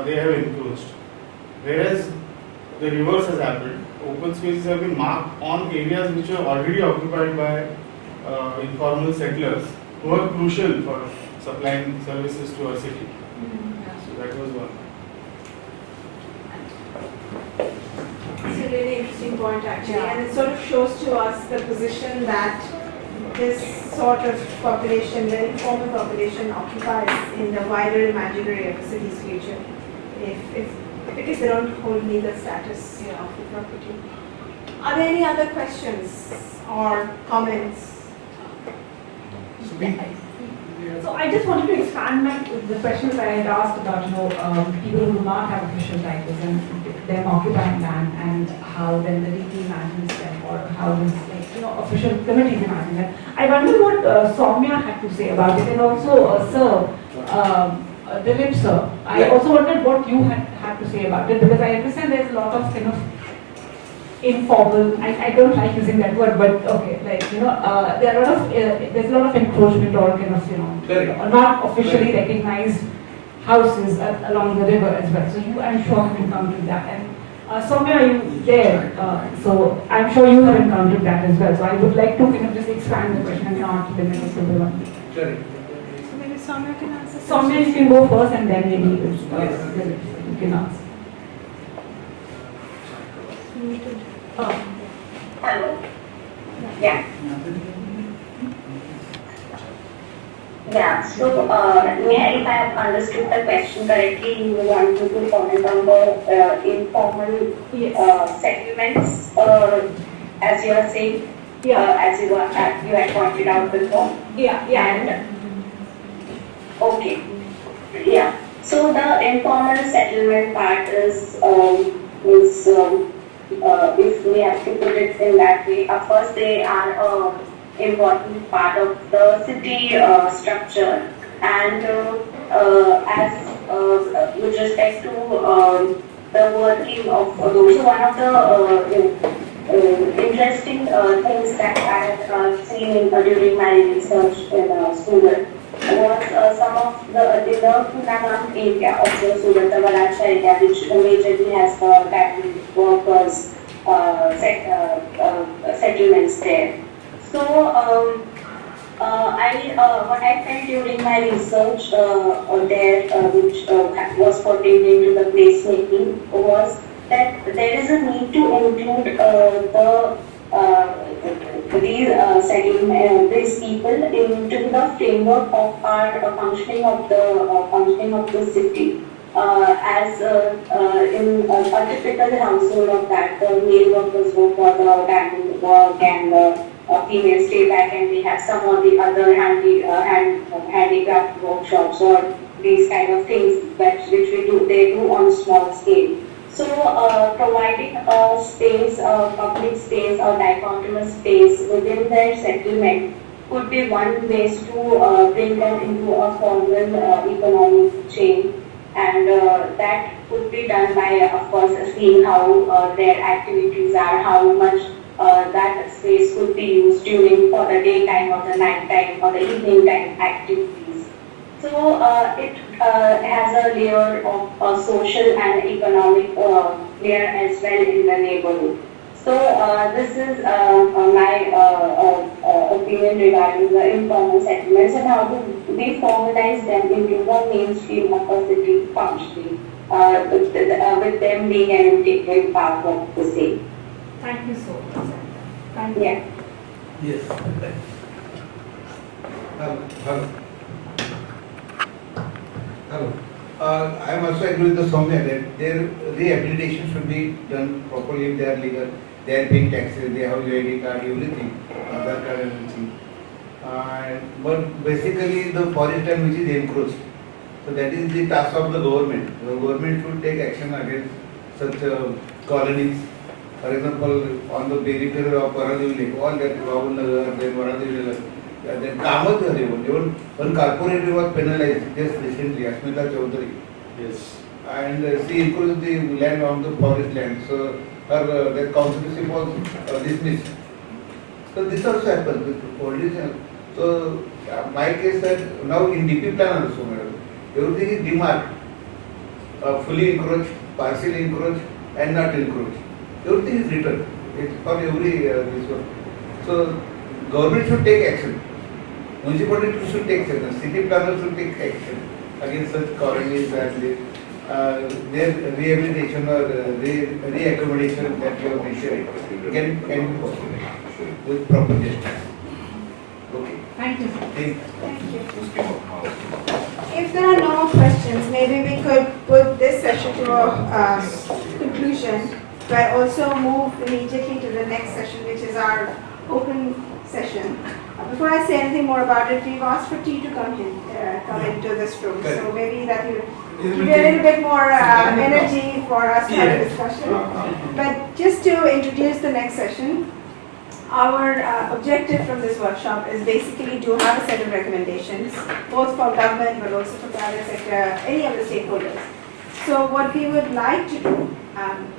they have encroached. Whereas the reverse has happened. Open spaces have been marked on areas which are already occupied by informal settlers who are crucial for supplying services to our city. So that was one. It's a really interesting point actually, and it sort of shows to us the position that this sort of population, the informal population, occupies in the wider imaginary of the city's future, if they don't hold legal status of the property. Are there any other questions or comments? So I just wanted to expand the questions I had asked about, people who do not have official titles and them occupying land and how then the DP imagines them or how this, official committees imagine them. I wonder what Soumya had to say about it, and also Sir, Dilip sir. I also wondered what you had to say about it, because I understand there's a lot of informal, I don't like using that word, but okay, there are a lot of, there's a lot of encroachment or not officially recognized houses along the river as well. So you, I'm sure, have encountered that. And Soumya, are you there? So I'm sure you have encountered that as well. So I would like to just expand the question and not limit it to the one. Correct. So maybe Soumya can answer. Soumya, you can go first and then maybe you can answer. Hello. Yeah. Yeah. So, if I have understood the question correctly, you wanted to comment on the informal settlements, as you are saying. as you had pointed out before. And okay, yeah. So the informal settlement part is if we have to put it in that way, of course they are an important part of the city structure, and as with respect to the working of those, one of the interesting things that I have seen during my research in Surat was some of the in the Punagam area of the Surat Balacha area, which majorly has factory workers settlements there. So what I felt during my research there, which was pertaining into the placemaking, was that there is a need to include these people into the framework of our functioning of the city. As in a typical household of that, the male workers go for the diamond work and females stay back, and we have some of the other handicraft workshops or these kind of things which they do on small scale. So providing a space, a public space or dichotomous space within their settlement could be one way to bring them into a formal economic chain, and that could be done by, of course, seeing how their activities are, how much that space could be used during for the daytime or the nighttime or the evening time activities. So it has a layer of social and economic layer as well in the neighborhood. So this is my opinion regarding the informal settlements and how to we formalize them into the mainstream of a city functioning, with them being an integral part of the same. Thank you so much. Thank you. Yeah. Yes. Hello. I am also agree with the Soumya that their rehabilitation should be done properly if they are legal. They are paying taxes, they have UID card, everything, Aadhaar card, everything. But basically the forest land which is encroached. So that is the task of the government. The government should take action against such colonies. For example, on the periphery of Paradevi Lake, all that Rahul Nagar, then Paradevi Lake, then Kamat, even one corporate was penalized just recently, Asmita Chaudhary. Yes. And she encroached the land on the forest land. So her the councilship was dismissed. So this also happens with politicians. So my case that now in DP plan also, madam, everything is demarked, fully encroached, partially encroached, and not encroached. Everything is written. It's for every this one. So government should take action. Municipality should take action. City planners should take action against such colonies and their rehabilitation or re-accommodation that you have mentioned can be possible with proper justice. Okay. Thank you. Thank you. If there are no more questions, maybe we could put this session to a conclusion, but also move immediately to the next session, which is our open session. Before I say anything more about it, we've asked for tea to come into this room, so maybe that will give you a little bit more energy for us to have a discussion. But just to introduce the next session, our objective from this workshop is basically to have a set of recommendations, both for government but also for private sector, any of the stakeholders. So what we would like to do,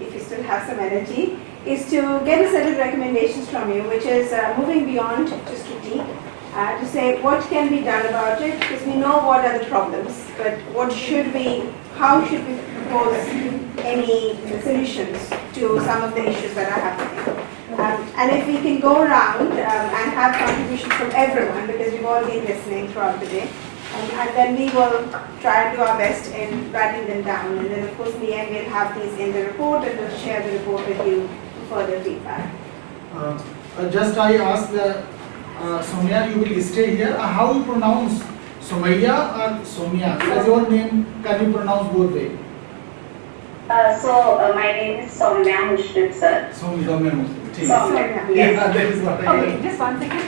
if you still have some energy, is to get a set of recommendations from you, which is moving beyond just critique, to say what can be done about it, because we know what are the problems, but how should we propose any solutions to some of the issues that are happening. And if we can go around and have contributions from everyone, because we've all been listening throughout the day, and then we will try to do our best in writing them down. And then, of course, in the end, we'll have these in the report, and we'll share the report with you for further feedback. Just I asked Soumya, you will stay here. How you pronounce Soumya or Soumya? As your name, can you pronounce both ways? My name is Soumya Mushriff, sir. Soumya Mushriff. Yeah, that is what I Okay, just one second.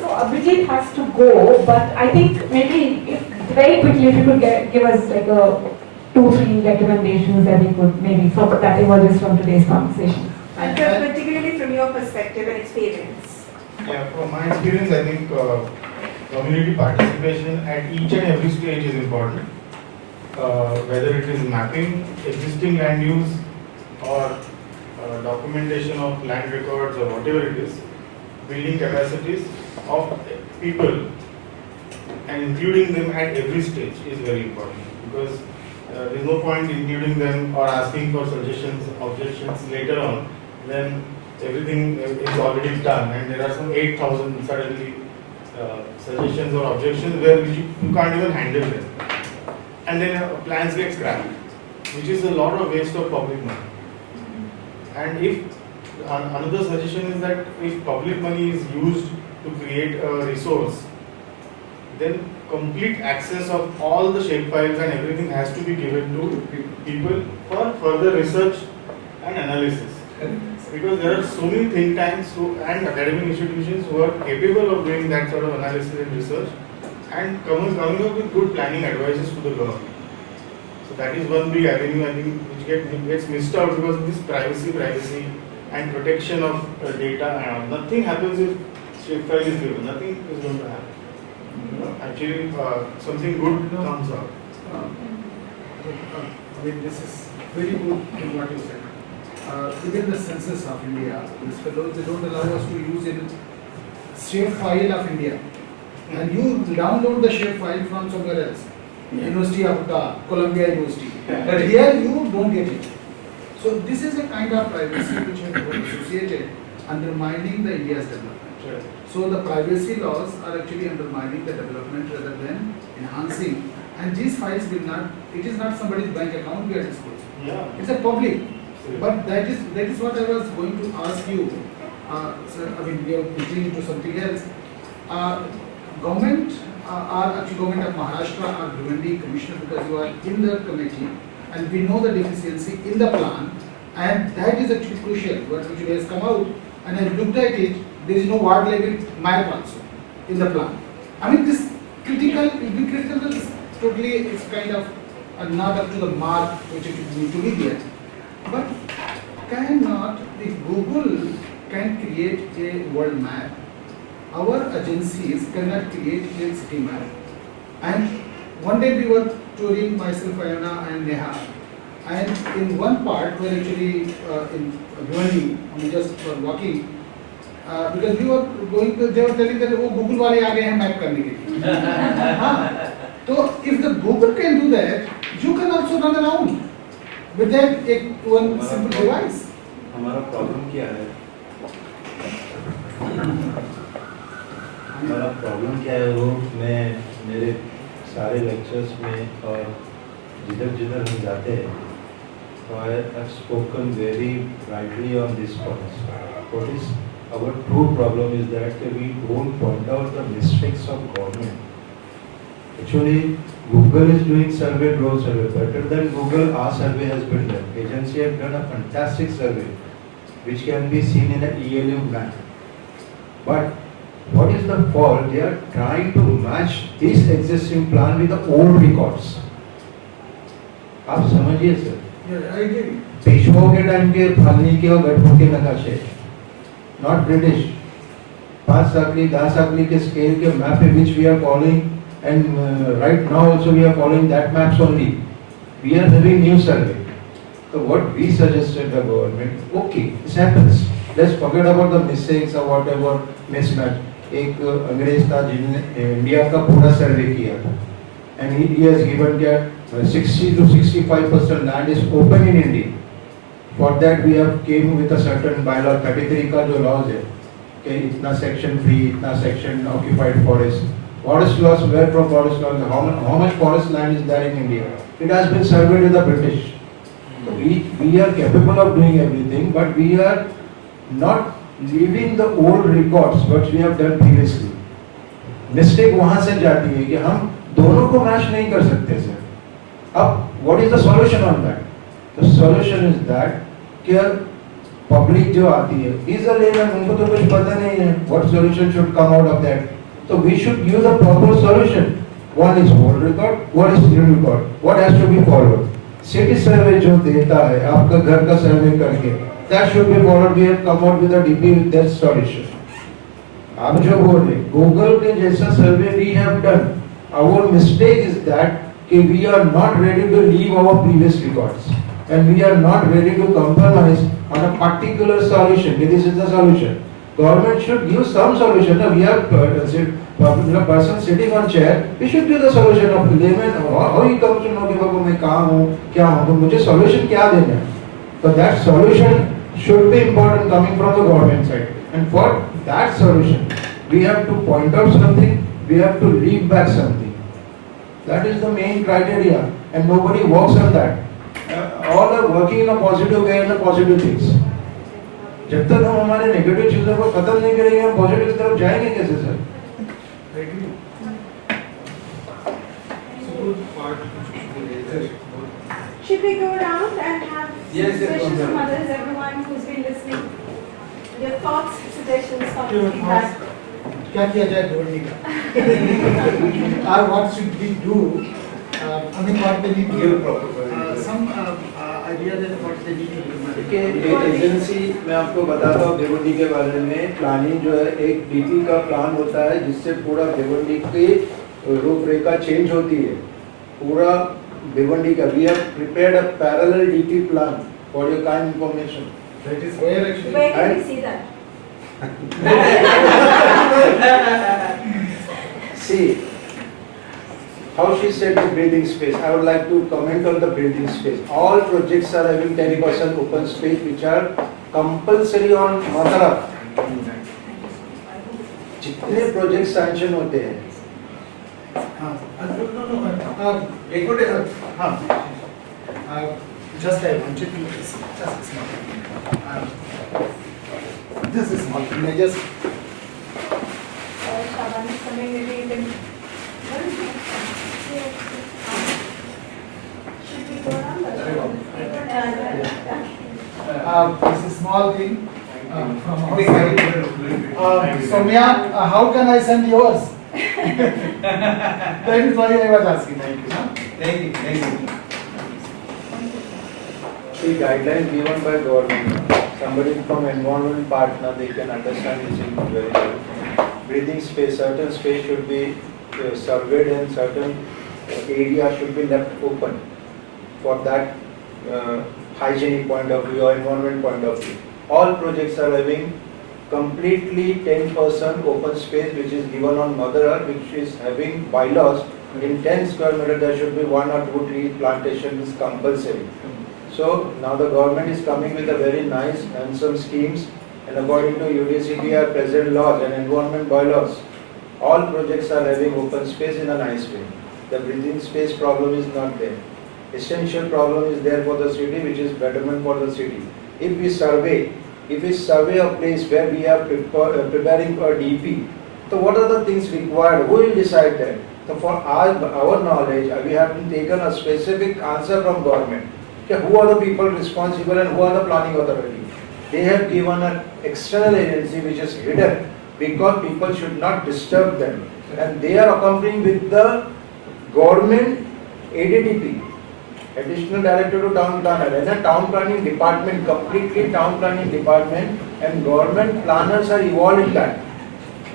So Abhijit has to go, but I think maybe if very quickly if you could give us like a 2-3 recommendations that we could maybe for that emerges from today's conversation. And particularly from your perspective and experience. Yeah, from my experience, I think community participation at each and every stage is important. Whether it is mapping existing land use or documentation of land records or whatever it is, building capacities of people and including them at every stage is very important, because there is no point including them or asking for suggestions, objections later on when everything is already done and there are some 8,000 suddenly suggestions or objections where you can't even handle them. And then plans get scrapped, which is a lot of waste of public money. And if another suggestion is that if public money is used to create a resource, then complete access of all the shapefiles and everything has to be given to people for further research and analysis. Because there are so many think tanks and academic institutions who are capable of doing that sort of analysis and research and coming up with good planning advices to the government. So that is one big avenue I think which gets missed out because of this privacy and protection of data. Nothing happens if shapefile is given. Nothing is going to happen. Actually, something good comes out. I mean, this is very good in what you said. Within the census of India, these fellows, they don't allow us to use in shapefile of India. And you download the shapefile from somewhere else. University of Utah, Columbia University. But here you don't get it. So this is a kind of privacy which has been associated undermining the India's development. Sure. So the privacy laws are actually undermining the development rather than enhancing. And these files will not, it is not somebody's bank account we are disclosing. Yeah. It's a public. But that is what I was going to ask you. Sir, I mean, we are entering into something else. Government of Maharashtra are Bhiwandi Commissioner because you are in the committee and we know the deficiency in the plan and that is actually crucial. What which has come out and I looked at it, there is no ward level map also in the plan. I mean, this critical, will be critical, is totally, it's kind of not up to the mark which it need to be there. But cannot, if Google can create a world map, our agencies cannot create a city map. And one day we were touring, myself, Ayana and Neha, and in one part where actually in Bhiwandi, we just were walking, because we were going to, they were telling that, oh, Google wale aa gaye hain map karne ke liye. So if the Google can do that, you can also run around with that one simple device. हमारा problem क्या है? हमारा problem क्या है वो मैं मेरे सारे लेक्चर्स में और जिधर हम जाते हैं so I have spoken very rightly on this point. What is our true problem is that we don't point out the mistakes of government. Actually, Google is doing survey, drone survey. Better than Google, our survey has been done. Agency have done a fantastic survey, which can be seen in an ELU map. But what is the fault? They are trying to match this existing plan with the old records. आप समझिए sir? पेशवाओं के time के फालनी के और गढ़पुर के नकाशे, not British. 5 Sakli 10 Sakli के scale के मैप है which we are following. And right now also we are following that maps only. We are having new survey. So what we suggested the government, okay, this happens. Let's forget about the mistakes or whatever mismatch. एक अंग्रेज था जिन्होंने India का पूरा सर्वे किया था. And he has given that 60 to 65% land is open in India. For that we have came with a certain bylaw 33 का जो laws है कि इतना section free, इतना section occupied forest. Forest laws, where from forest laws, how much forest land is there in India? It has been surveyed with the British. So we are capable of doing everything, but we are not leaving the old records what we have done previously. Mistake वहाँ से जाती है कि हम दोनों को match नहीं कर सकते सर. अब what is the solution on that? The solution is that कि पब्लिक जो आती है, इज अ लेमैन, उनको तो कुछ पता नहीं है what solution should come out of that. तो we should use a proper solution. One is old record, one is new record, what has to be followed. City survey जो देता है आपका घर का सर्वे करके, that should be followed. We have come out with a DP with that solution. आप जो बोल रहे गूगल के जैसा survey we have done. Our mistake is that कि we are not ready to leave our previous records and we are not ready to compromise on a particular solution. This is the solution. Government should give some solution. Now we have a person sitting on chair. We should give the solution of layman. How he comes to know कि बाबू मैं कहाँ हूँ, क्या हूँ, तो मुझे solution क्या देना है? So that solution should be important coming from the government side. And for that solution, we have to point out something. We have to leave back something. That is the main criteria, and nobody works on that. All are working in a positive way and a positive things. जब तक हम हमारे negative चीजों को खत्म नहीं करेंगे, हम पॉजिटिव की तरफ जाएंगे कैसे sir? Should we go around and have suggestions from others, everyone who's been listening? Your thoughts, suggestions, comments, feedback. क्या किया जाए ढूंढने का? Or what should we do? I mean, what they need to give some idea that what they need to do. देखिए, एक agency मैं आपको बताता हूँ भिवंडी के बारे में. प्लानिंग जो है एक डीटी का प्लान होता है जिससे पूरा भिवंडी की रूपरेखा चेंज होती है. पूरा भिवंडी का we have prepared a parallel DT plan for your kind information. That is where actually. Where can we see that? See how she said the breathing space. I would like to comment on the breathing space. All projects are having 10% open space which are compulsory on Madara. जितने project sanction होते हैं, Ekbote sir, just I wanted to just a small thing. This is small thing. I just. Shaban is coming, maybe you can. Should we go around? This is small thing. From our side. Soumya, how can I send yours? That is why I was asking. Thank you. Thank you. the guidelines given by government. Somebody from environment partner, they can understand this thing very well. Breathing space, certain space should be surveyed and certain area should be left open for that hygienic point of view or environment point of view. All projects are having completely 10% open space which is given on Mother Earth, which is having bylaws. In 10 square meter there should be 1 or 2 tree plantations compulsory. So now the government is coming with a very nice and some schemes, and according to UDCPR present laws and environment bylaws, all projects are having open space in a nice way. The breathing space problem is not there. Essential problem is there for the city, which is betterment for the city. If we survey a place where we are preparing for DP, so what are the things required? Who will decide that? So for our knowledge, we have taken a specific answer from government. Okay, who are the people responsible and who are the planning authority? They have given an external agency which is hidden because people should not disturb them. And they are accompanying with the government ADDP, Additional Director to Town Planner, and a town planning department, completely town planning department, and government planners are involved in that.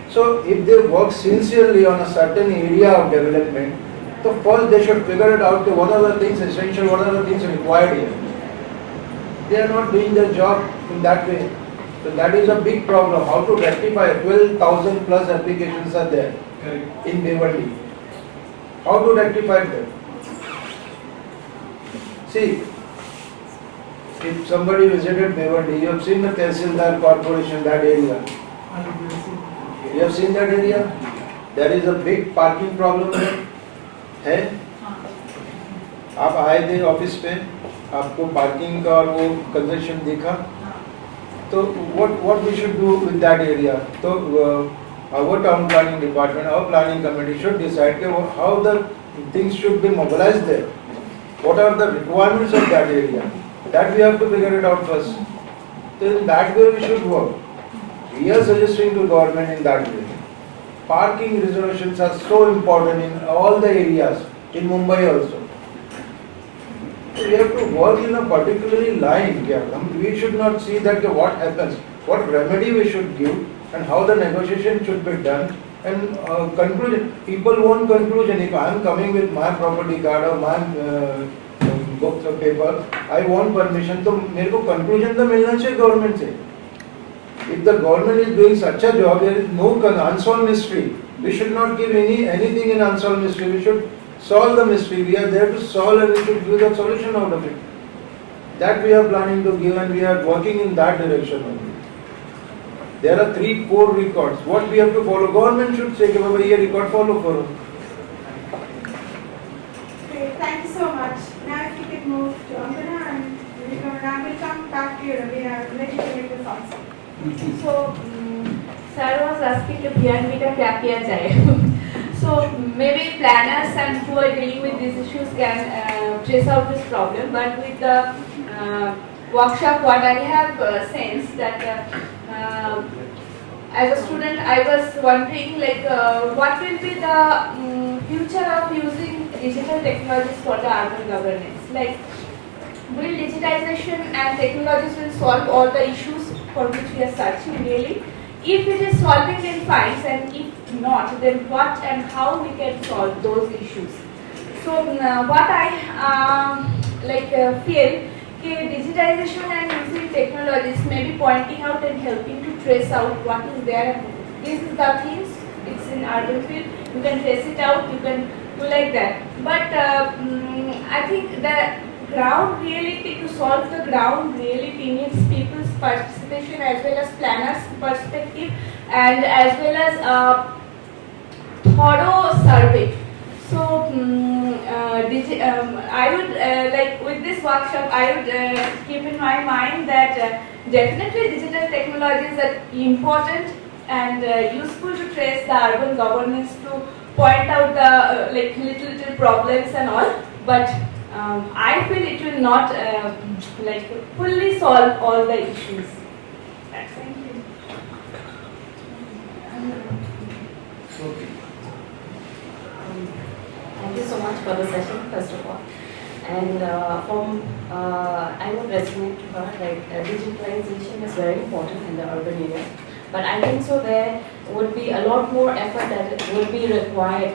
So if they work sincerely on a certain area of development, so first they should figure it out, what are the things essential, what are the things required here. They are not doing their job in that way. So that is a big problem. How to rectify 12,000 plus applications are there in Bhiwandi. How to rectify them? See, if somebody visited Bhiwandi, you have seen the Tehsildar Corporation, that area. You have seen that area? There is a big parking problem there. है? आप आए थे office पे, आपको parking का और वो congestion देखा, तो what we should do with that area? So our town planning department, our planning committee should decide how the things should be mobilized there. What are the requirements of that area? That we have to figure it out first. then that way we should work. We are suggesting to government in that way. Parking reservations are so important in all the areas, in Mumbai also. So we have to work in a particularly line. We should not see that what happens, what remedy we should give, and how the negotiation should be done. And conclusion, people want conclusion. If I am coming with my property card or my books or paper, I want permission. So मेरे को conclusion तो मिलना चाहिए government से. If the government is doing such a job, there is no unsolved mystery. We should not give anything in unsolved mystery. We should solve the mystery. We are there to solve, and we should give the solution out of it. That we are planning to give, and we are working in that direction only. There are 3-4 records. What we have to follow? Government should say, "Baba, ye record follow karo." Great, thank you so much. Now if you could move to Angana and we'll come back to you, Raveena. Let you make the thoughts. So, sir was asking if Bhiwandi का क्या किया जाए. So maybe planners and who are dealing with these issues can trace out this problem. But with the workshop, what I have sensed that as a student, I was wondering like what will be the future of using digital technologies for the urban governance. Like, will digitization and technologies will solve all the issues for which we are searching really? If it is solving, then fine, and if not, then what and how we can solve those issues. So what I feel that digitization and using technologies may be pointing out and helping to trace out what is there. This is the things, it's in urban field, you can trace it out, you can do like that. But I think the ground reality, to solve the ground reality, needs people's participation as well as planners' perspective and as well as thorough survey. So I would with this workshop, I would keep in my mind that definitely digital technologies are important and useful to trace the urban governance, to point out the little problems and all, but I feel it will not fully solve all the issues. Thank you. Thank you so much for the session, first of all. And I would resonate to her, digitalization is very important in the urban area. But I think so there would be a lot more effort that would be required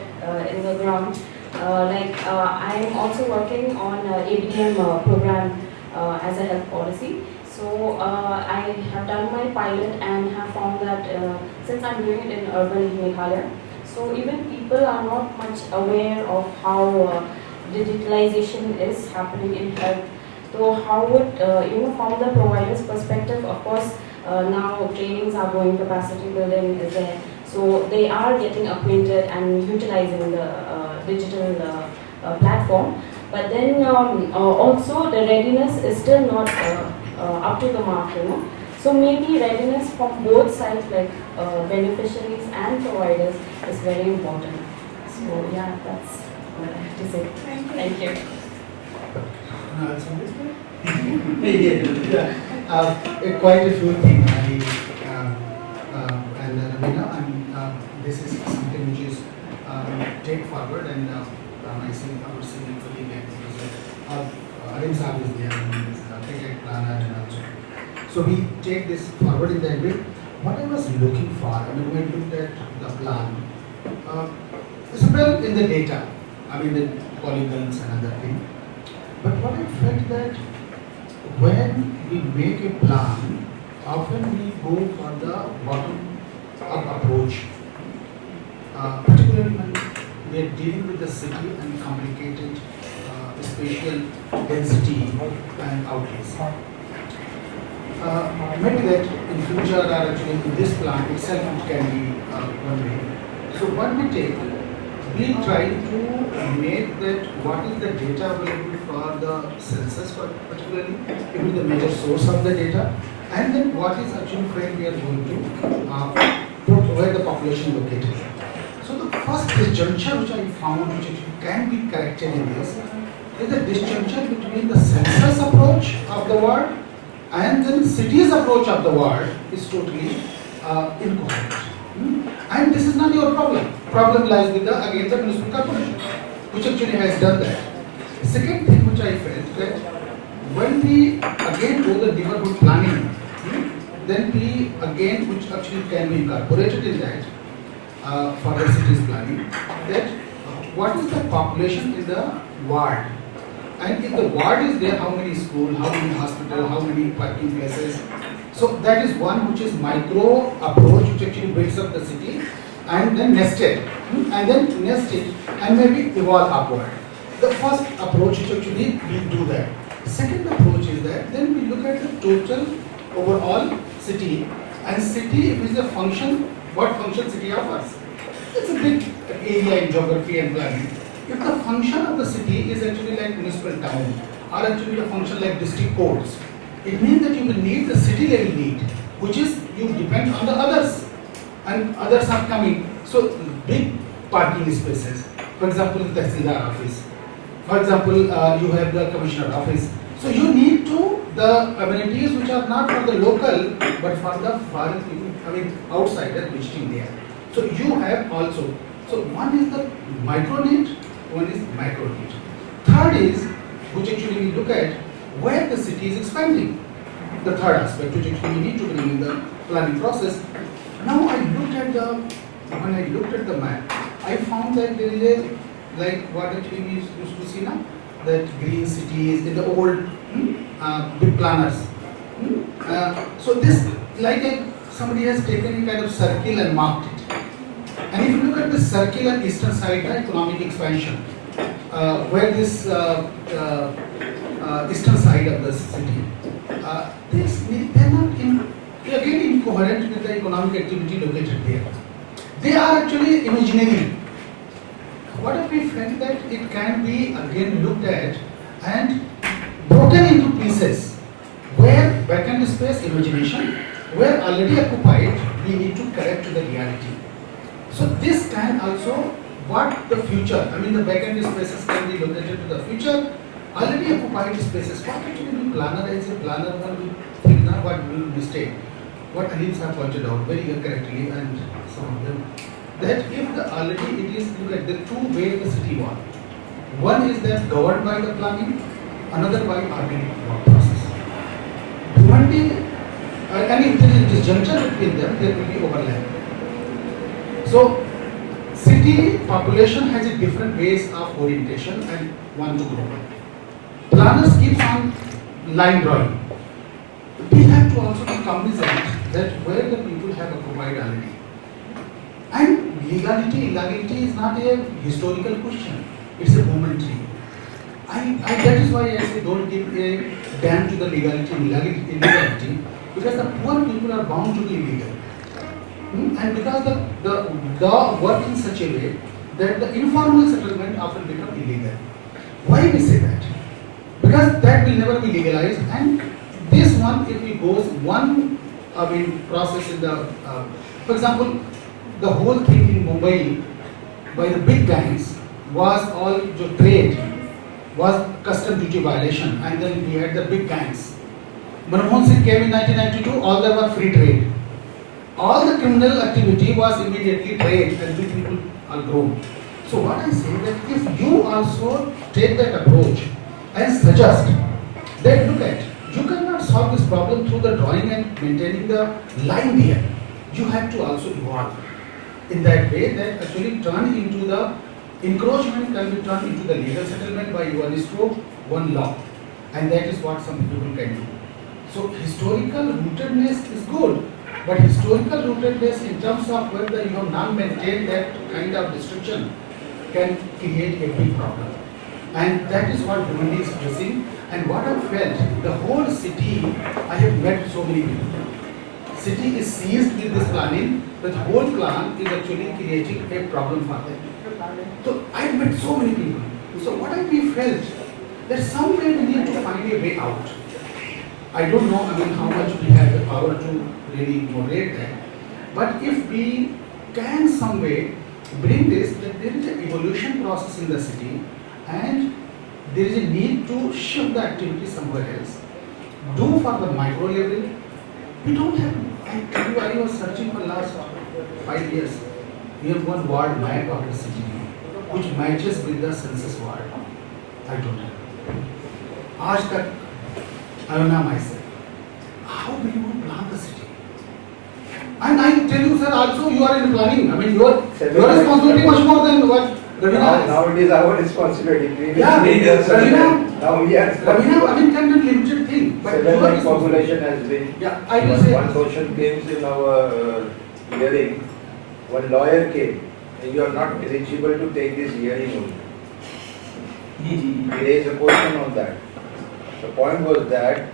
in the ground. I am also working on ABDM program as a health policy. So I have done my pilot and have found that since I'm doing it in urban Meghalaya, so even people are not much aware of how digitalization is happening in health. So how would, from the provider's perspective, of course, now trainings are going, capacity building is there. So they are getting acquainted and utilizing the digital platform. But then also the readiness is still not up to the mark, So maybe readiness from both sides, like beneficiaries and providers, is very important. So yeah, that's what I have to say. Thank you. Quite a few things, and Raveena, this is something which is take forward, and I see our senior colleague and Alim Fouzi is there, and is the project planner and also. So we take this forward in that way. What I was looking for, when we looked at the plan, it's well in the data, the polygons and other thing. But what I felt that when we make a plan, often we go for the bottom-up approach, particularly when we are dealing with the city and complicated spatial density and outlays. Maybe that in future or actually in this plan itself it can be one way. So what we take, we try to make that what is the data available for the census, particularly it will be the major source of the data, and then what is actually where we are going to put where the population located. So the first disjuncture which I found, which can be corrected in this, is the disjuncture between the census approach of the world and then city's approach of the ward is totally incoherent. And this is not your problem. Problem lies with the again the municipal corporation, which actually has done that. Second thing which I felt that when we again do the neighborhood planning, then we again, which actually can be incorporated in that for the city's planning, that what is the population in the ward, and if the ward is there, how many school, how many hospital, how many parking places. So that is one which is micro approach, which actually builds up the city, and then nested, and then nested, and maybe evolve upward. The first approach which actually we do that. Second approach is that then we look at the total overall city, and city is a function, what function city offers. It's a big area in geography and planning. If the function of the city is actually like municipal town, or actually a function like district courts, it means that you will need the city level need, which is you depend on the others, and others are coming. So big parking spaces, for example, the Tehsildar office, for example, you have the commissioner office. So you need to the amenities which are not for the local but for the foreign people, I mean outsiders visiting there. So you have also. So one is the micro need, one is macro need. Third is, which actually we look at where the city is expanding. The third aspect which actually we need to bring in the planning process. Now I looked at when I looked at the map, I found that there is a, like what actually we used to see now, that green cities in the old big planners. So this, like somebody has taken a kind of circle and marked it. And if you look at the circle on eastern side, the economic expansion, where this eastern side of the city, they are not again incoherent with the economic activity located there. They are actually imaginary. What if we felt that it can be again looked at and broken into pieces, where vacant space imagination, where already occupied, we need to correct to the reality. So this can also, what the future, I mean the vacant spaces can be located to the future, already occupied spaces. What actually the planner as a planner will think now what will mistake. What Alim have pointed out very correctly, and some of them, that if the already it is, look at the two way the city work. One is that governed by the planning, another by organic work process. Bhiwandi, and if there is disjuncture between them, there will be overlap. So, city population has a different ways of orientation and want to grow. Planners keep on line drawing. We have to also be cognizant that where the people have occupied already. And legality, illegality is not a historical question. It's a momentary. That is why I say don't give a damn to the legality and illegality, because the poor people are bound to be illegal. And because the law works in such a way that the informal settlement often become illegal. Why we say that? Because that will never be legalized, and this one, if it goes one, process in the, for example, the whole thing in Mumbai by the big gangs was all the trade, was custom duty violation, and then we had the big gangs. Manmohan Singh came in 1992, all there were free trade. All the criminal activity was immediately trade, and we people are grown. So what I say that if you also take that approach and suggest that look at, you cannot solve this problem through the drawing and maintaining the line there. You have to also evolve in that way that actually turn into the encroachment can be turned into the legal settlement by one stroke, one law, and that is what some people can do. So historical rootedness is good. But historical rootedness in terms of whether you have not maintained that kind of restriction can create a big problem. And that is what Bhiwandi is facing. And what I felt, the whole city, I have met so many people. City is seized with this planning, but the whole plan is actually creating a problem for them. So I met so many people. So what we felt, that some way we need to find a way out. I don't know, how much we have the power to really moderate that. But if we can some way bring this, that there is an evolution process in the city and there is a need to shift the activity somewhere else. do for the micro level. We don't have, I tell you, I was searching for last 5 years. We have one ward map of the city which matches with the census ward. I don't have. आज तक, I don't know myself. How will you plan the city? And I tell you, sir, also you are in planning. I mean, your responsibility much more than what Raveena has. Now it is our responsibility. Yeah, Raveena. Now we are. Raveena, I mean, kind of limited thing. But 7 your lakh responsibility. population has been. Yeah, I will say. One question came in our hearing. One lawyer came. You are not eligible to take this hearing only. He raised a question on that. The point was that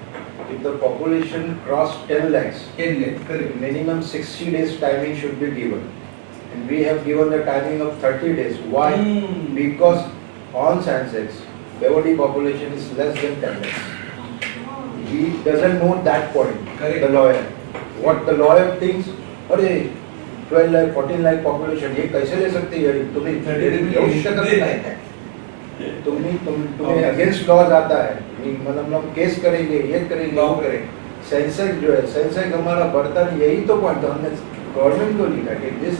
if the population crossed 10 lakhs, minimum 60 days timing should be given. And we have given the timing of 30 days. Why? Because on census, Bhiwandi population is less than 10 lakhs. He doesn't know that point, the lawyer. What the lawyer thinks, 12 lakh, 14 lakh population, ये कैसे ले सकते हैं? तुम्हें तुम्हें against laws आता है, मतलब हम केस करेंगे, ये करेंगे, वो करेंगे. सेंसस जो है, सेंसस हमारा बढ़ता नहीं, यही तो पॉइंट हमने गवर्नमेंट को लिखा कि this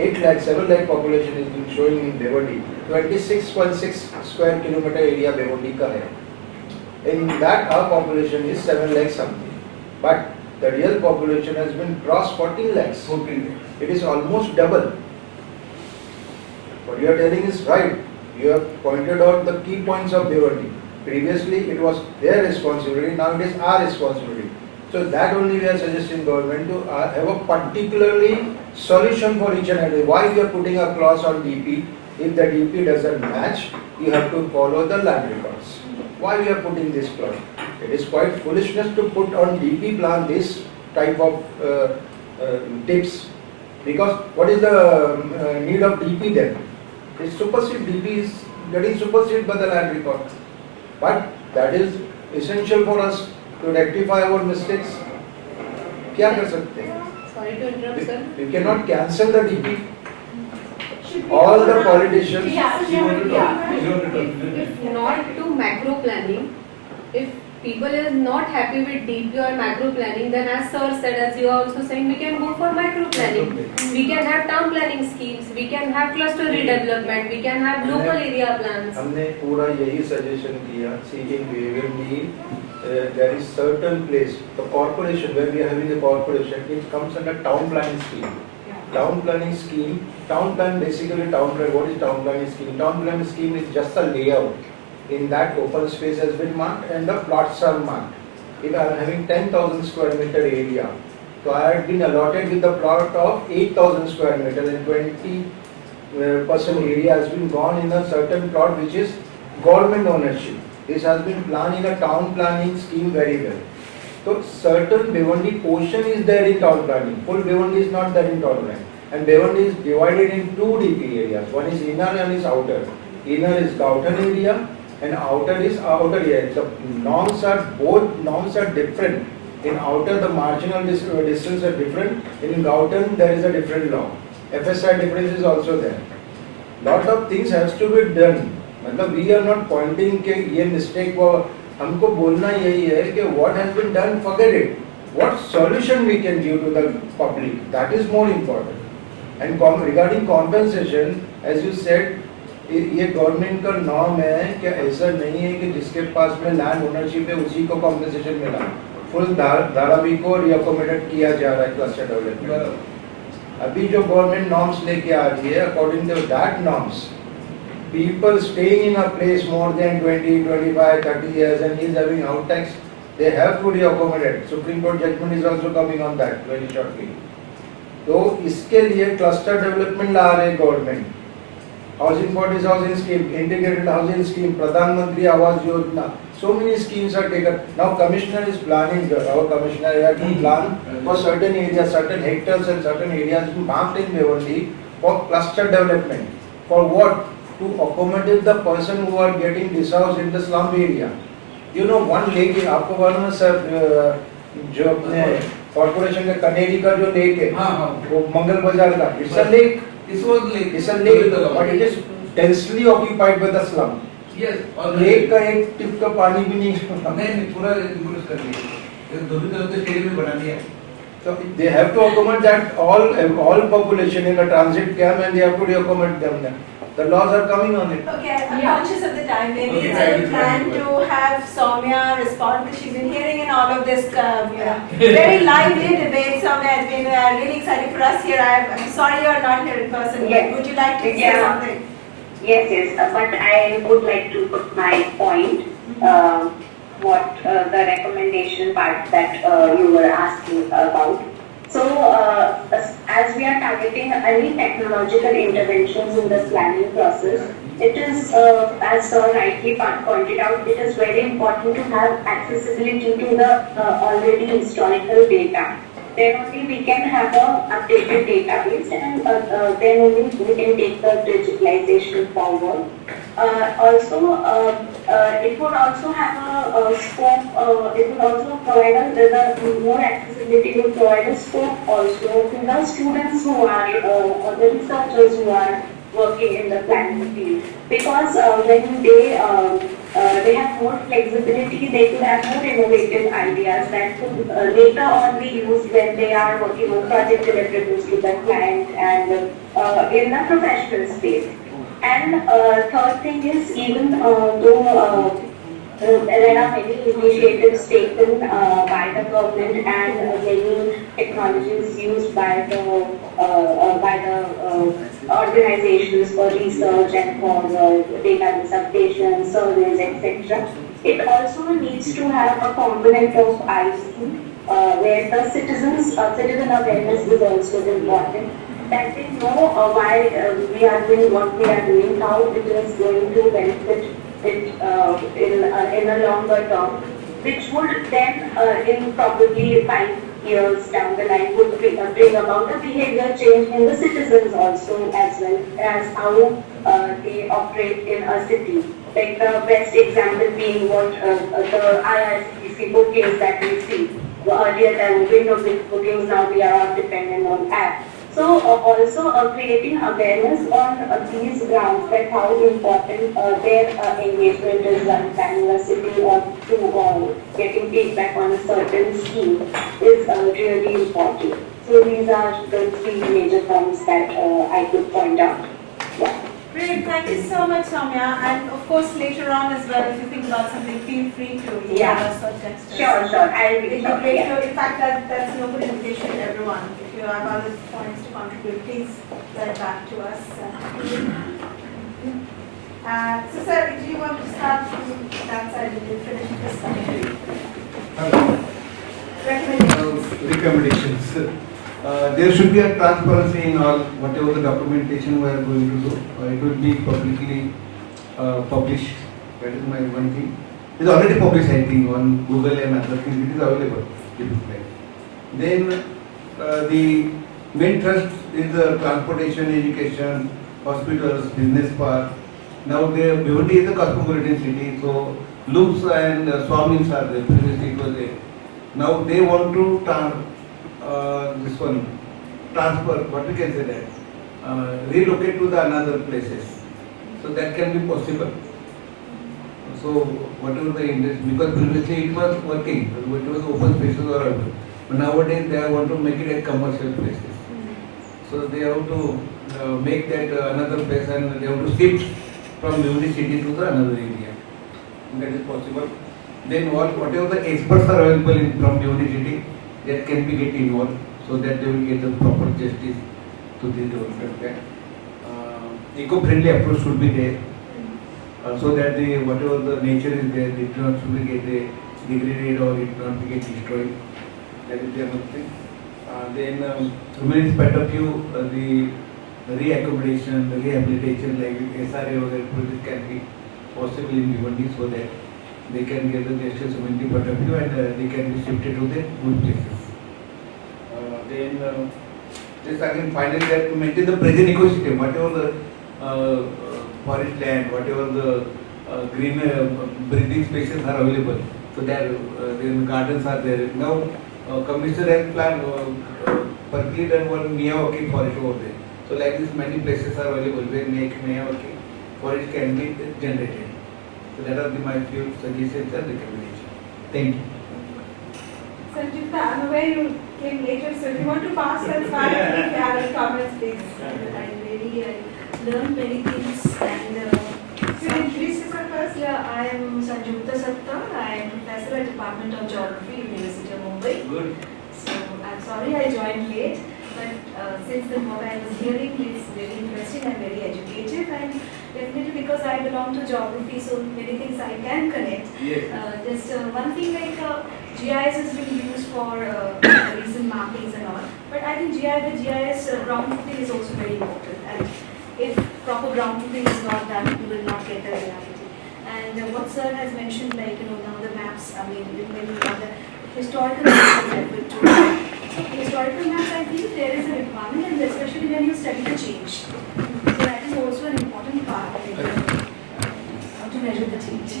8 lakh, 7 lakh population is been showing in Bhiwandi. 26.6 square kilometer area Bhiwandi का है. In that our population is 7 lakh something. But the real population has been crossed 14 lakhs. It is almost double. What you are telling is right. You have pointed out the key points of Bhiwandi. Previously it was their responsibility, now it is our responsibility. So that only we are suggesting government to have a particularly solution for each and every. Why we are putting a clause on DP? If the DP doesn't match, you have to follow the land records. Why we are putting this clause? It is quite foolishness to put on DP plan this type of tips. Because what is the need of DP then? It's supersede, DP is getting superseded by the land record. But that is essential for us to rectify our mistakes. क्या कर सकते हैं? Sorry to interrupt, sir. You cannot cancel the DP. All the politicians. If not to macro planning, if people is not happy with DP or macro planning, then as sir said, as you are also saying, we can go for micro planning. We can have town planning schemes, we can have cluster redevelopment, we can have local area plans. हमने पूरा यही suggestion किया. See, in Bhiwandi, there is certain place, the corporation, where we are having a corporation, it comes under town planning scheme. Town planning scheme, town plan basically town plan. What is town planning scheme? Town planning scheme is just a layout. In that open space has been marked and the plots are marked. If I am having 10,000 square meter area, so I have been allotted with the plot of 8,000 square meter and 20% area has been gone in a certain plot which is government ownership. This has been planned in a town planning scheme very well. So certain Bhiwandi portion is there in town planning. Full Bhiwandi is not there in town planning. And Bhiwandi is divided in two DP areas. One is inner and is outer. Inner is Gautan area and outer is outer area. The norms are, both norms are different. In outer the marginal distance are different. In Gautan there is a different law. FSI difference is also there. Lot of things has to be done. मतलब we are not pointing कि ये mistake वो हमको बोलना यही है कि what has been done, forget it. What solution we can give to the public, that is more important. And regarding compensation, as you said, ये गवर्नमेंट का नॉर्म है कि ऐसा नहीं है कि जिसके पास में लैंड ओनरशिप है उसी को कॉम्पेंसेशन मिला. फुल धारावी को रिअकोमोडेट किया जा रहा है क्लस्टर डेवलपमेंट. अभी जो गवर्नमेंट नॉर्म्स लेके आ रही है, according to that norms, people staying in a place more than 20, 25, 30 years and is having out tax, they have to reaccommodate. Supreme Court judgment is also coming on that very shortly. तो इसके लिए cluster development ला रहे government. Housing for housing scheme, integrated housing scheme, प्रधानमंत्री Awas Yojana. So many schemes are taken. Now commissioner is planning, our commissioner had to plan for certain areas, certain hectares and certain areas marked in Bhiwandi for cluster development. For what? To accommodate the person who are getting dishoused in the slum area. You know one lake, आपको मालूम है sir, जो अपने corporation का कनेरी का जो lake है, वो मंगल बाजार का, it's a lake, but it is densely occupied by the slum. Yes, एक का एक टिप का पानी भी नहीं नहीं पूरा इंक्लूड कर लिया, दोनों तरफ से स्टेडियम में बना दिया। So they have to accommodate that all population in a transit camp, and they have to accommodate them there. The laws are coming on it. Okay, I'm conscious of the time. Maybe it's a plan to have Soumya respond because she's been hearing in all of this very lively debate. Soumya has been really exciting for us here. I'm sorry you're not here in person, but would you like to say something? Yes, but I would like to put my point, the recommendation part that you were asking about. So, as we are targeting any technological interventions in the planning process, it is, as Sir rightly pointed out, it is very important to have accessibility to the already historical data. Then only we can have a updated database, and then only we can take the digitalization forward. Also, it would also have a scope, it would also provide the more accessibility, would provide a scope also to the students who are, or the researchers who are working in the planning field. Because when they have more flexibility, they could have more innovative ideas that could later on be used when they are working on project deliverables to the client and in the professional space. And third thing is, even though there are many initiatives taken by the government and many technologies used by the organizations for research and for database updation, surveys, etc. It also needs to have a component of IC where the citizen awareness is also important. That they know why we are doing what we are doing, how it is going to benefit it in a longer term, which would then in probably 5 years down the line would bring about a behavior change in the citizens also, as well as how they operate in a city. Like the best example being what the IRCTC bookings that we see. Earlier there were window bookings, now we are all dependent on apps. So also creating awareness on these grounds, that how important their engagement is while planning a city or to getting feedback on a certain scheme is really important. So these are the 3 major points that I could point out. Yeah. Brilliant, thank you so much, Soumya. And of course, later on as well, if you think about something, feel free to email us or text us. Sure. I'll be In fact, that's an open invitation to everyone. If you have other points to contribute, please send it back to us. So, sir, do you want to start from that side and then finish this side? Recommendations. There should be a transparency in all whatever the documentation we are going to do. It will be publicly published. That is my one thing. It is already published, I think, on Google and other things. It is available. Then the main thrust is transportation, education, hospitals, business park. Now Bhiwandi is a cosmopolitan city, so loops and Swamis are there. Previously it was there. Now they want to transfer, what we can say that, relocate to the another places. So that can be possible. So whatever the industry, because previously it was working, it was open spaces or open. But nowadays they want to make it a commercial places. So they have to make that another place, and they have to shift from Bhiwandi city to the another area. That is possible. Then whatever the experts are available from Bhiwandi city, that can be get involved, so that they will get the proper justice to the development. Eco-friendly approach should be there, so that whatever the nature is there, it not should be get degraded or it not be get destroyed. That is the other thing. Then humanist point of view, the re-accommodation, the rehabilitation, like SRA or project can be possible in Bhiwandi, so that they can get the justice humanity point of view, and they can be shifted to the good places. Then just again finally that to maintain the present ecosystem, whatever the forest land, whatever the green breathing spaces are available, so that then gardens are there. Now Commissioner has planned particularly done one Miyawaki forest over there. So like this many places are available where Miyawaki forest can be generated. So that are my few suggestions and recommendations. Thank you. Sanjita, I'm aware you came later, so if you want to pass, that's fine. If you have any comments, please. I learned many things and So introduce yourself first. yeah, I am Sanjita Satta. I am professor at Department of Geography, University of Mumbai. Good. So I'm sorry I joined late, but since what I was hearing is very interesting and very educative, and definitely because I belong to geography, so many things I can connect. Yes. Just one thing like GIS has been used for recent mappings and all, but I think the GIS ground truthing is also very important, and if proper ground truthing is not done, you will not get the reality. And what sir has mentioned, like now the maps, I mean maybe the historical maps are referred to. Historical maps, I feel there is a requirement, and especially when you study the change. So that is also an important part, like, how to measure the change.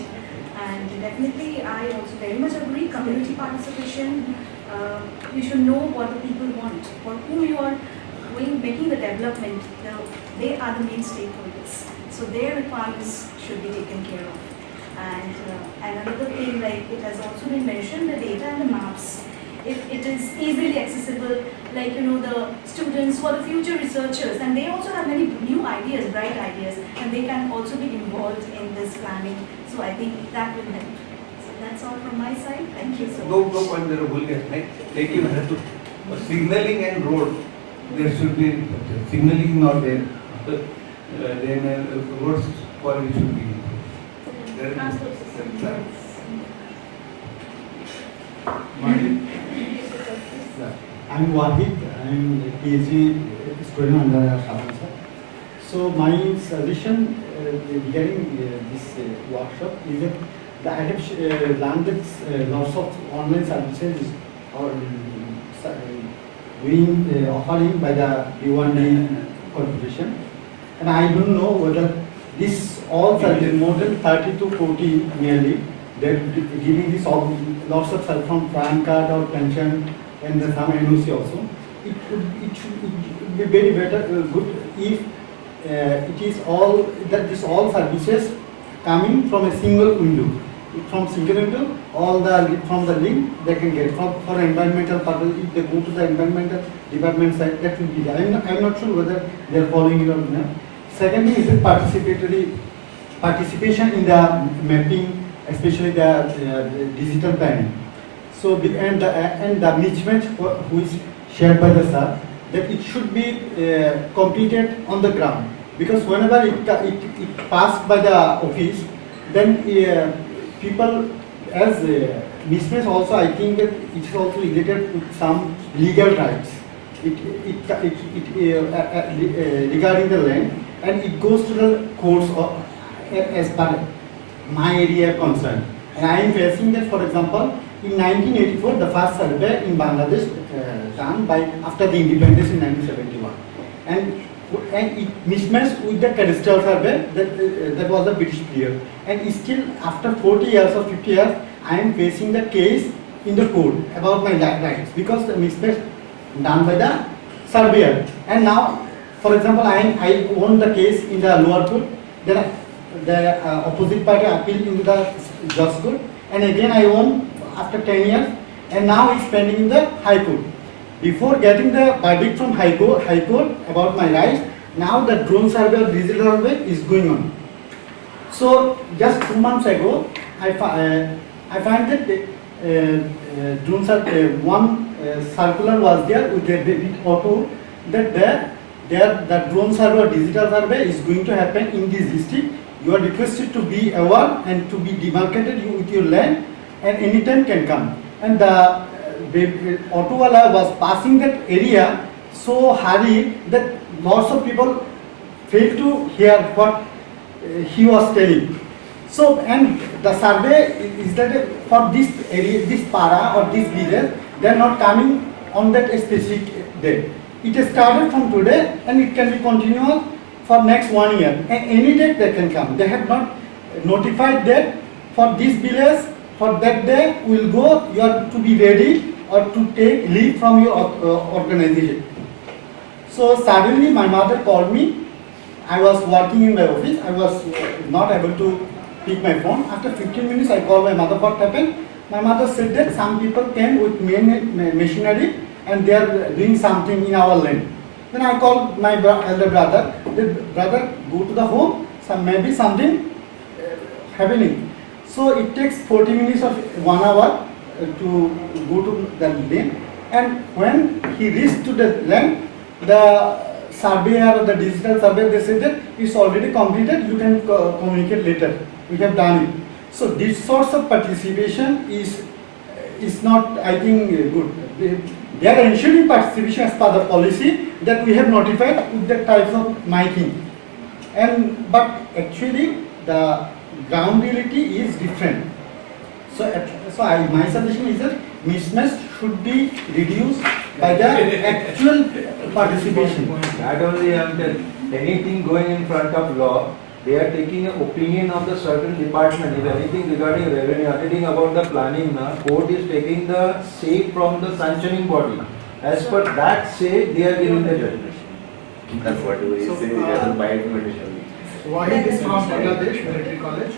And definitely, I also very much agree, community participation, you should know what the people want, for whom you are making the development, they are the main stakeholders. So their requirements should be taken care of. And another thing, like it has also been mentioned, the data and the maps. If it is easily accessible, like the students who are the future researchers, and they also have many new ideas, bright ideas, and they can also be involved in this planning. So I think that will help. So that's all from my side. Thank you so No much. point there will get like you have to signaling and road. There should be signaling not there. Then roads quality should be. Transport system. Martin? I'm Wahid. I'm a PhD student under Shaman sir. So my suggestion regarding this workshop is that the adoption landed lots of online services are being offering by the Bhiwandi Corporation, and I don't know whether this all services, more than 30 to 40 nearly, they're giving this all lots of stuff from PAN card or pension and some NOC also. It should be very better, good if it is all that this all services coming from a single window. From single window, all the from the link they can get for environmental purpose. If they go to the environmental department side, that will be there. I'm not sure whether they are following it or not. Secondly, is it participation in the mapping, especially the digital planning. So and the management who is shared by the sir, that it should be completed on the ground, because whenever it passed by the office, then people as mismatch also, I think that it is also related with some legal rights. Regarding the land, and it goes to the courts as per my area concern. And I am facing that, for example, in 1984, the first survey in Bangladesh done by after the independence in 1971, and it mismatched with the cadastral survey that was a British period. And still, after 40 years or 50 years, I am facing the case in the court about my rights, because the mismatch done by the surveyor. And now, for example, I won the case in the lower court, then the opposite party appealed into the judge court, and again I won after 10 years, and now it's pending in the High Court. Before getting the verdict from High Court about my rights, now the drone survey or digital survey is going on. So just 2 months ago, I find that drone survey, one circular was there with a bit auto that the drone survey or digital survey is going to happen in this district. You are requested to be aware and to be demarcated with your land, and anytime can come. And the auto wala was passing that area so hurry that lots of people failed to hear what he was telling. So, and the survey is that for this area, this para or this village, they are not coming on that specific day. It has started from today, and it can be continuous for next 1 year. And any day they can come. They have not notified that for this village, for that day will go, you are to be ready or to take leave from your organization. So suddenly my mother called me. I was working in my office. I was not able to pick my phone. After 15 minutes, I call my mother what happened. My mother said that some people came with machinery and they are doing something in our land. Then I called my elder brother. The brother go to the home. Maybe something happening. So it takes 40 minutes of 1 hour to go to the land. And when he reached to the land, the surveyor or the digital surveyor, they said that it's already completed, you can communicate later, we have done it. So this sorts of participation is not, I think, good. They are ensuring participation as per the policy that we have notified with the types of miking. But actually the ground reality is different. My suggestion is that mismatch should be reduced by the actual participation. Not only anything going in front of law, they are taking an opinion of the certain department. If anything regarding revenue, anything about the planning, court is taking the say from the sanctioning body. As per that say, they are giving the judgment. That's what we say. It doesn't bind condition. Wahid is from Bangladesh Military College.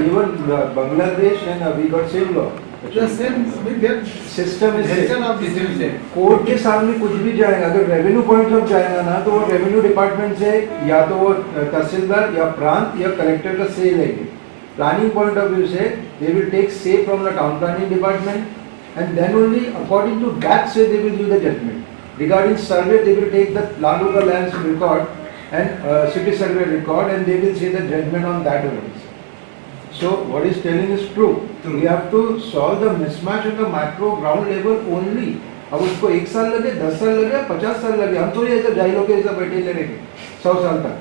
Even Bangladesh and we got same law. The same, their system is same. Court के सामने कुछ भी जाएगा, अगर revenue point of जाएगा ना, तो वो रेवेन्यू डिपार्टमेंट से या तो वो तहसीलदार या प्रांत या कलेक्टर का से लेंगे. प्लानिंग पॉइंट ऑफ व्यू से they will take say from the town planning department, and then only according to that say they will give the judgment. Regarding survey, they will take the Laluka lands record and city survey record, and they will say the judgment on that only. So what is telling is true. We have to solve the mismatch at the macro ground level only. अब उसको 1 साल लगे, 10 साल लगे, 50 साल लगे, हम थोड़ी ऐसा जाहिलों के ऐसा बैठे रहेंगे 100 साल तक.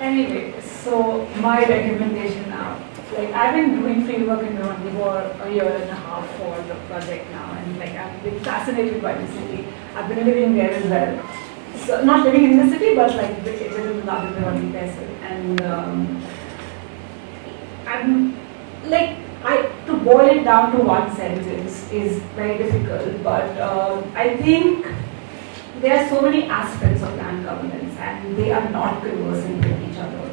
Anyway, so my recommendation now, like I've been doing fieldwork in Bhiwandi for a year and a half for the project now, and like I've been fascinated by the city. I've been living there as well. So not living in the city, but like within the larger Bhiwandi Tehsil. And I'm like, to boil it down to one sentence is very difficult, but I think there are so many aspects of land governance and they are not conversant with each other.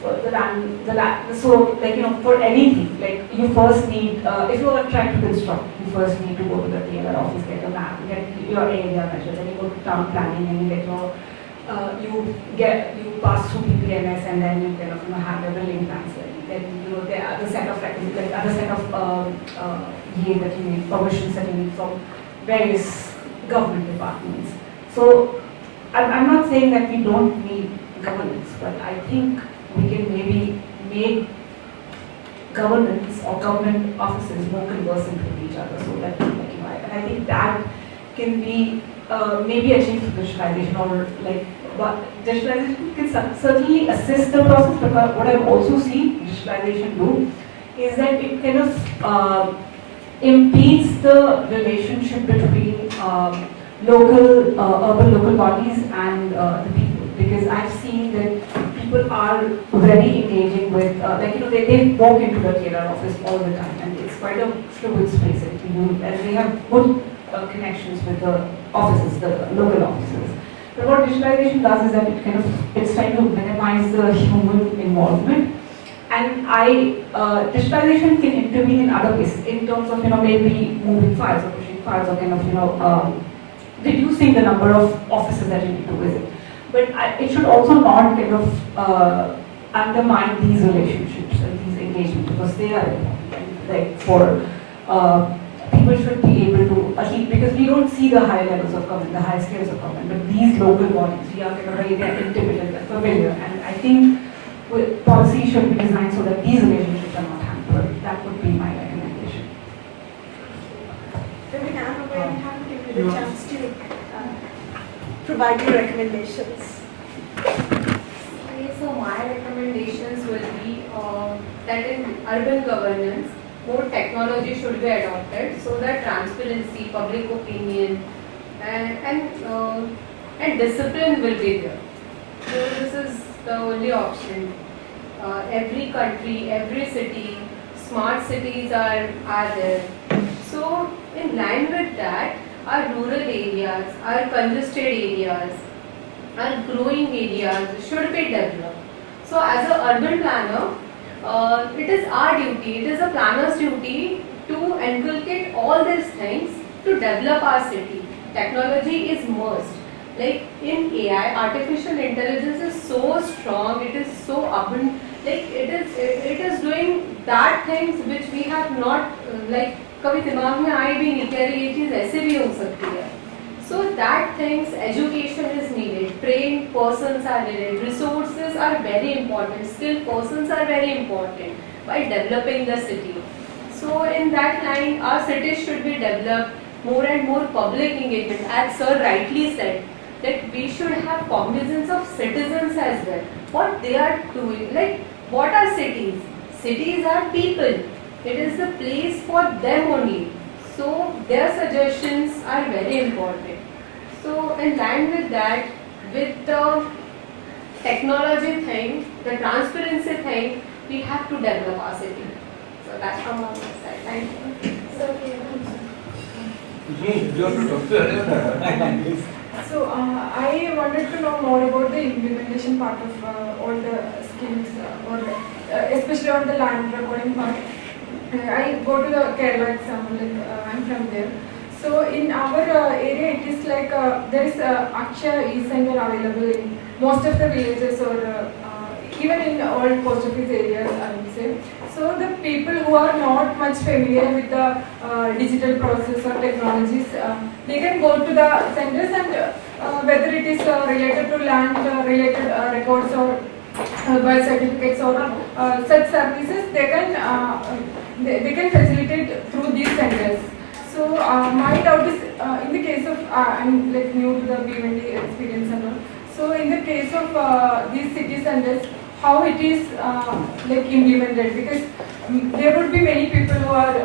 So for anything, like you first need, if you are trying to construct, you first need to go to the TLR office, get a map, get your area measures, then you go to town planning and you get your, you pass through PPMS and then you kind of have your building plans ready. Then there are other set of that you need, permissions that you need from various government departments. So I'm not saying that we don't need governance, but I think we can maybe make governance or government offices more conversant with each other, so that and I think that can be maybe achieved through digitalization, or but digitalization can certainly assist the process. But what I've also seen digitalization do is that it kind of impedes the relationship between urban local bodies and the people, because I've seen that people are very engaging with, they walk into the TLR office all the time, and it's quite a fluid space, and they have good connections with the offices, the local offices. But what digitalization does is that it's trying to minimize the human involvement, and digitalization can intervene in other ways in terms of maybe moving files or pushing files or kind of reducing the number of offices that you need to visit. But it should also not kind of undermine these relationships and these engagements, because they are important. Like for people should be able to, at least, because we don't see the high levels of government, the high scales of government, but these local bodies, we are kind of very intimate and familiar. And I think policy should be designed so that these relationships are not hampered. That would be my recommendation. Raveena, I'm aware we haven't given you the chance to provide your recommendations. Okay, so my recommendations will be that in urban governance, more technology should be adopted so that transparency, public opinion, and discipline will be there. So this is the only option. Every country, every city, smart cities are there. So in line with that, our rural areas, our congested areas, our growing areas should be developed. So as an urban planner, it is our duty, it is a planner's duty to inculcate all these things to develop our city. Technology is must. Like in AI, artificial intelligence is so strong, it is so abundant, like it is doing that things which we have not, like कभी दिमाग में आए भी नहीं कि अरे ये चीज़ ऐसे भी हो सकती है. So that things, education is needed, trained persons are needed, resources are very important, skilled persons are very important by developing the city. So in that line, our cities should be developed, more and more public engagement, as sir rightly said, that we should have cognizance of citizens as well, what they are doing, like what are cities? Cities are people, it is the place for them only. So their suggestions are very important. So in line with that, with the technology thing, the transparency thing, we have to develop our city. So that's from my side. Thank you. So I wanted to know more about the implementation part of all the schemes, especially on the land recording part. I go to the Kerala example, I'm from there. So in our area, it is like there is Akshaya e-center available in most of the villages or even in all post office areas, I would say. So the people who are not much familiar with the digital process or technologies, they can go to the centers and whether it is related to land related records or birth certificates or such services, they can facilitate through these centers. So my doubt is in the case of I'm like new to the Bhiwandi experience and all. So in the case of these city centers, how it is like implemented, because there would be many people who are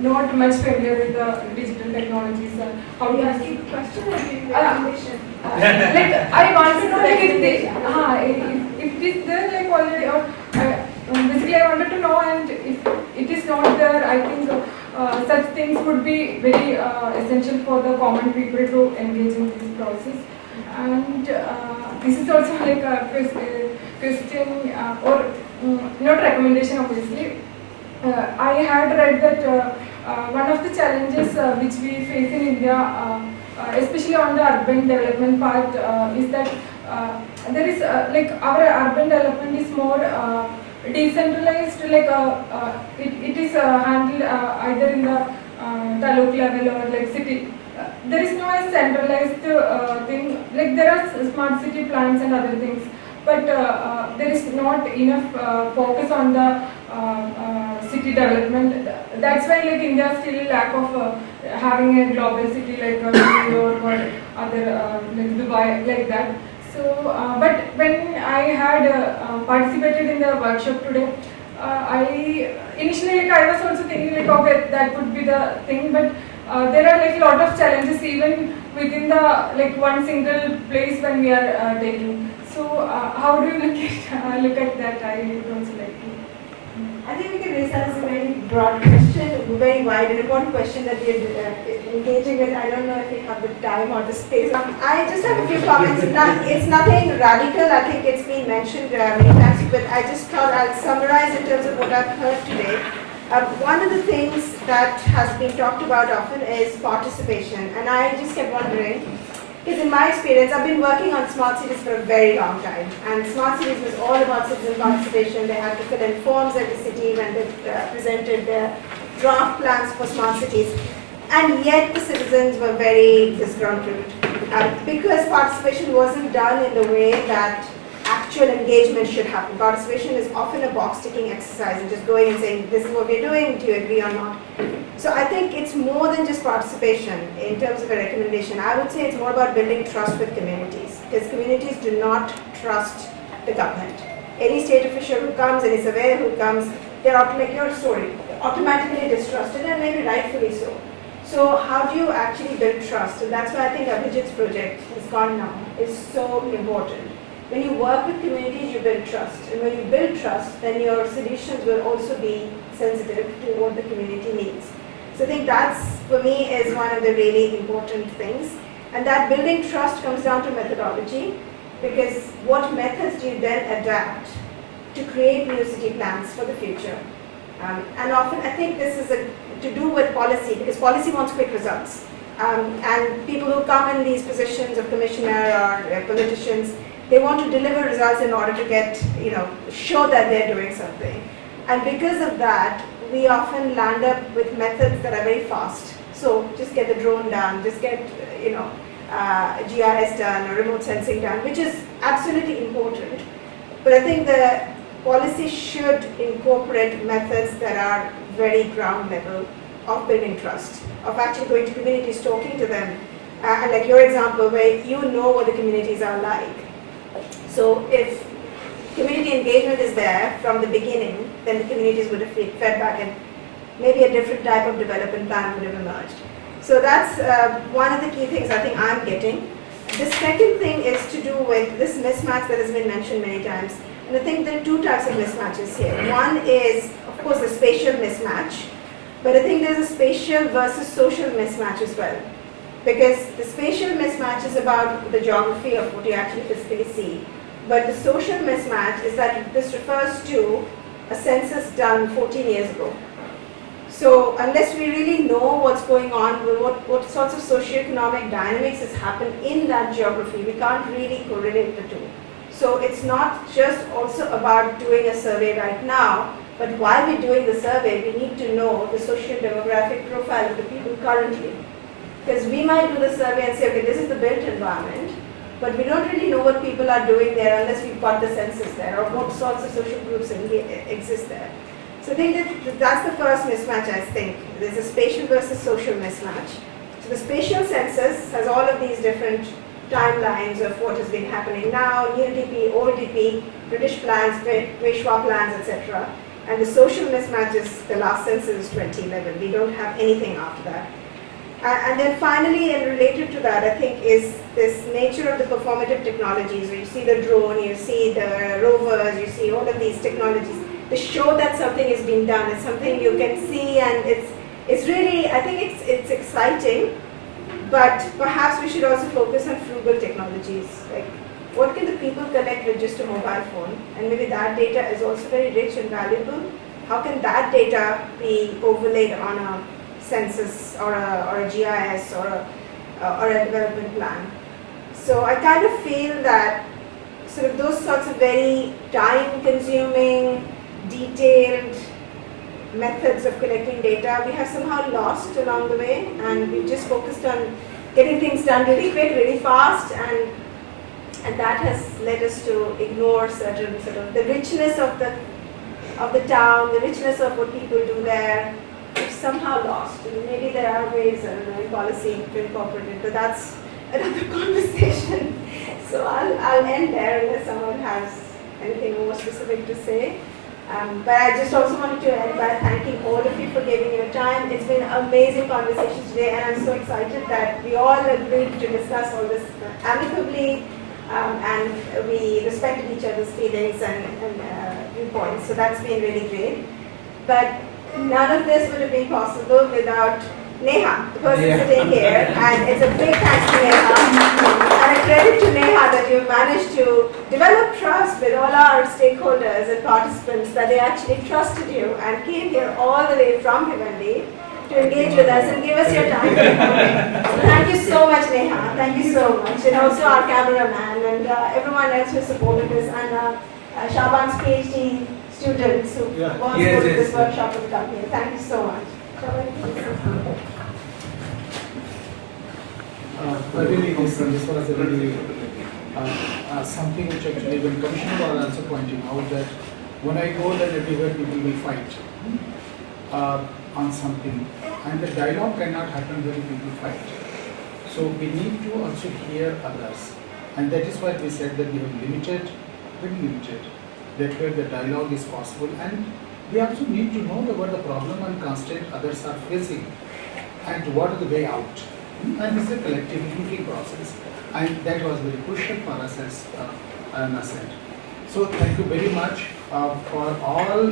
not much familiar with the digital technologies. How do you ask the question or giving recommendation? Like I want to know like if it is there like already or basically I wanted to know, and if it is not there, I think such things would be very essential for the common people to engage in this process. And this is also like a question or not recommendation obviously. I had read that one of the challenges which we face in India, especially on the urban development part, is that there is like our urban development is more decentralized, like it is handled either in the taluk level or like city. There is no centralized thing, like there are smart city plans and other things, but there is not enough focus on the city development. That's why like India still lack of having a global city like New York or other like Dubai, like that. So, but when I had participated in the workshop today, I initially like I was also thinking like okay, that would be the thing, but there are like a lot of challenges even within the like one single place when we are taking. So how do you look at that? I would also like to. I think we can raise that as a very broad question, very wide and important question that we are engaging with. I don't know if we have the time or the space. I just have a few comments. It's nothing radical. I think it's been mentioned many times, but I just thought I'll summarize in terms of what I've heard today. One of the things that has been talked about often is participation, and I just kept wondering, because in my experience, I've been working on smart cities for a very long time, and smart cities was all about citizen participation. They had to fill in forms at the city when they presented their draft plans for smart cities, and yet the citizens were very disgruntled because participation wasn't done in the way that actual engagement should happen. Participation is often a box-ticking exercise and just going and saying, this is what we're doing, do you agree or not? So I think it's more than just participation in terms of a recommendation. I would say it's more about building trust with communities, because communities do not trust the government. Any state official who comes, any surveyor who comes, they're like your story, automatically distrusted, and maybe rightfully so. So how do you actually build trust? And that's why I think Abhijit's project has gone now, is so important. When you work with communities, you build trust. And when you build trust, then your solutions will also be sensitive to what the community needs. So I think that's, for me, is one of the really important things. And that building trust comes down to methodology, because what methods do you then adapt to create new city plans for the future. And often I think this is to do with policy, because policy wants quick results. And people who come in these positions of commissioner or politicians, they want to deliver results in order to get, show that they're doing something. And because of that, we often land up with methods that are very fast. So just get the drone done, just get, GIS done or remote sensing done, which is absolutely important. But I think the policy should incorporate methods that are very ground level of building trust, of actually going to communities, talking to them. And like your example, where you know what the communities are like. So if community engagement is there from the beginning, then the communities would have fed back and maybe a different type of development plan would have emerged. So that's one of the key things I think I'm getting. The second thing is to do with this mismatch that has been mentioned many times. And I think there are two types of mismatches here. One is, of course, the spatial mismatch, but I think there's a spatial versus social mismatch as well. Because the spatial mismatch is about the geography of what you actually physically see. But the social mismatch is that this refers to a census done 14 years ago. So unless we really know what's going on, what sorts of socioeconomic dynamics has happened in that geography, we can't really correlate the two. So it's not just also about doing a survey right now, but while we're doing the survey, we need to know the socio-demographic profile of the people currently. Because we might do the survey and say, okay, this is the built environment, but we don't really know what people are doing there unless we've got the census there, or what sorts of social groups exist there. So I think that's the first mismatch, I think. There's a spatial versus social mismatch. So the spatial census has all of these different timelines of what has been happening now, new DP, old DP, British plans, Peshwa plans, etc. And the social mismatch is the last census is 2011. We don't have anything after that. And then finally, and related to that, I think, is this nature of the performative technologies, where you see the drone, you see the rovers, you see all of these technologies. To show that something is being done, it's something you can see, and it's really, I think it's exciting, but perhaps we should also focus on frugal technologies. Like, what can the people connect with just a mobile phone? And maybe that data is also very rich and valuable. How can that data be overlaid on a census or a GIS or a development plan? So I kind of feel that sort of those sorts of very time-consuming, detailed methods of collecting data, we have somehow lost along the way, and we've just focused on getting things done really quick, really fast, and that has led us to ignore certain sort of the richness of the town, the richness of what people do there. We've somehow lost. And maybe there are ways, I don't know, in policy to incorporate it, but that's another conversation. So I'll end there unless someone has anything more specific to say. But I just also wanted to end by thanking all of you for giving your time. It's been an amazing conversation today, and I'm so excited that we all agreed to discuss all this amicably, and we respected each other's feelings and viewpoints. So that's been really great. But none of this would have been possible without Neha, the person sitting here, and it's a big thanks to Neha, and a credit to Neha that you've managed to develop trust with all our stakeholders and participants, that they actually trusted you and came here all the way from Bhiwandi to engage with us and give us your time. So thank you so much, Neha. Thank you so much, and also our cameraman and everyone else who supported us, and Shaban's PhD students who once go to this workshop with the company. Thank you so much. Really, this was a really something which actually, when Commissioner was also pointing out that when I go that everywhere people will fight on something, and the dialogue cannot happen when people fight. So we need to also hear others, and that is why we said that we have very limited, that where the dialogue is possible, and we also need to know what the problem and constraint others are facing and what is the way out. And this is a collective thinking process, and that was very crucial for us as Anna said. So thank you very much for all,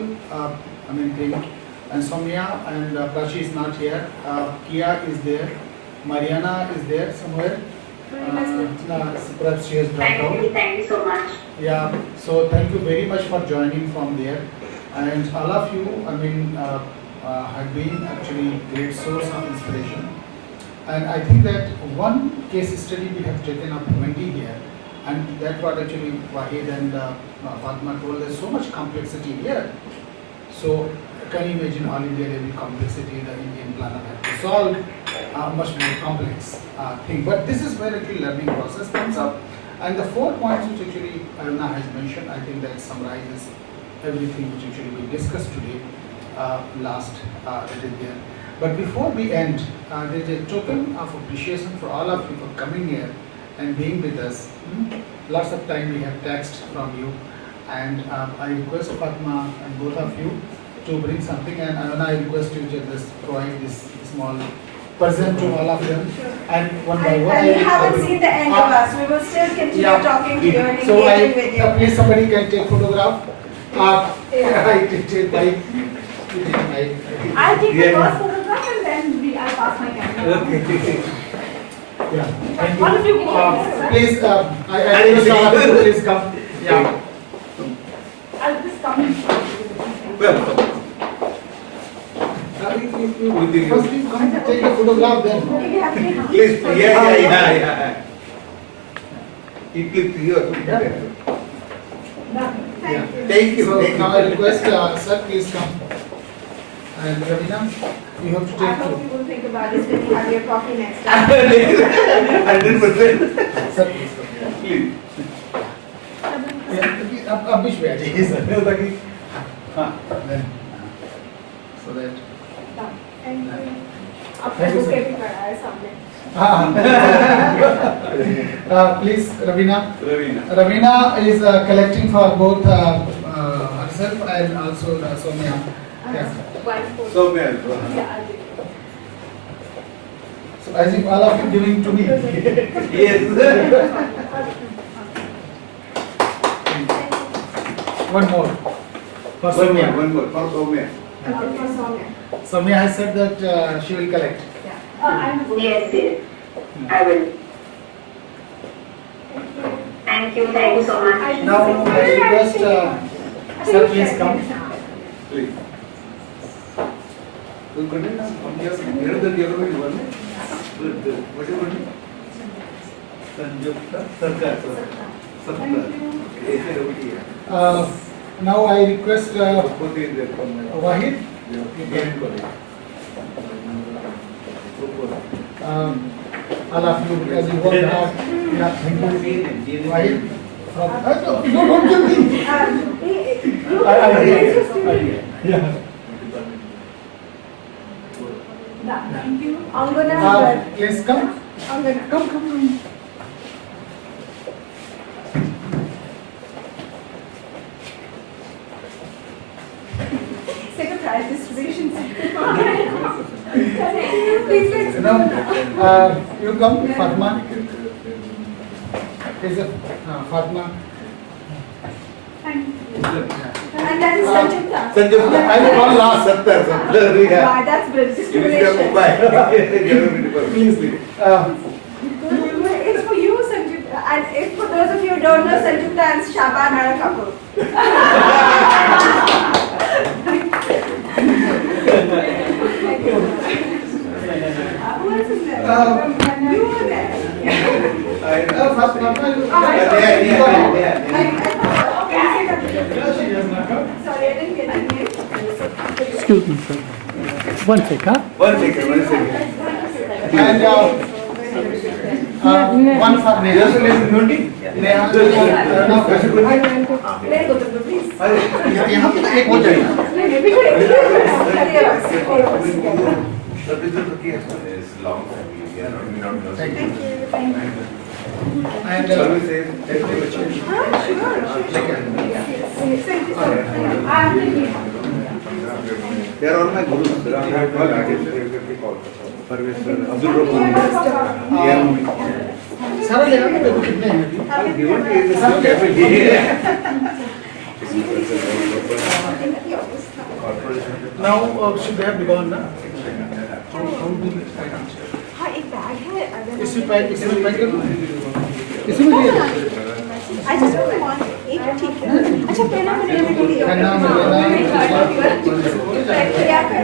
and Soumya and Prachi is not here, Kia is there, Mariana is there somewhere, Perhaps she has dropped out. Thank you so much. Yeah, so thank you very much for joining from there. And all of you, I mean, have been actually great source of inspiration. And I think that one case study we have taken up 20 here, and that what actually Wahid and Fatma told, there's so much complexity here. So can you imagine all India level complexity the Indian planner had to solve much more complex thing. But this is where actually learning process comes up. And the 4 points which actually Aruna has mentioned, I think that summarizes everything which actually we discussed today last that is there. But before we end, there is a token of appreciation for all of you for coming here and being with us. Lots of time we have text from you, and I request Fatma and both of you to bring something, and Aruna, I request you to just provide this small present to all of them. And one by one. And you haven't seen the end of us. We will still continue talking to you and so engaging with you. Please somebody can take photograph. I take my. I'll take the first photograph and then I'll pass my camera. Okay. Yeah. Thank One of you you. go. Please, I request all of you, please come. Yeah. I'll just come. Well, First you come take a photograph then. please, yeah. Please, Thank you. So now I request sir, please come. And Raveena, you have to I take hope you will think about this when you have your coffee next 100%. time. Sir, please come. Please. अब बीच में आ जाइए sir ताकि हाँ so that Thank you. Thank you, आपको sir. भी पड़ा है सामने. Please, Raveena is collecting for both herself and also Soumya. Yes. Soumya. So I think all of you giving to me. Yes. One more. For Soumya. One more. For Soumya. Soumya has said that she will collect. Yes, I will. Thank you so much. Now I request sir, please come. Please. You couldn't hear the other one. What is your name? Sanjukta Sarkar. Now I request Wahid. All of you, as you work hard, yeah, thank you. Wahid. Don't give me. Yeah. Thank you. Angana. Please come. Angana. Come. Second prize distribution. Now, you come, Fatma. Is it Fatma? Thank you. And that is Sanjukta. Sanjukta. I will call last. Sattar. Wow, that's brilliant. Discrimination. Please. It's for you, Sanjukta. And if for those of you who don't know, Sanjukta and Shaban are a couple. Who else is there? You were there. Sorry, I didn't get your name. Excuse me, sir. One second. One second. And one for Neha. Very good, please. यहाँ पे तो एक हो जाएगा. Thank you. And They are all my gurus. Abdul सारा लेगा तो देखो कितने हैं अभी. Now should they have gone now? हाँ एक बैग है अगर इसी पैक कर दो इसी में ले I just want one एक ठीक है अच्छा पहला मैंने लिया क्या नाम है क्या कर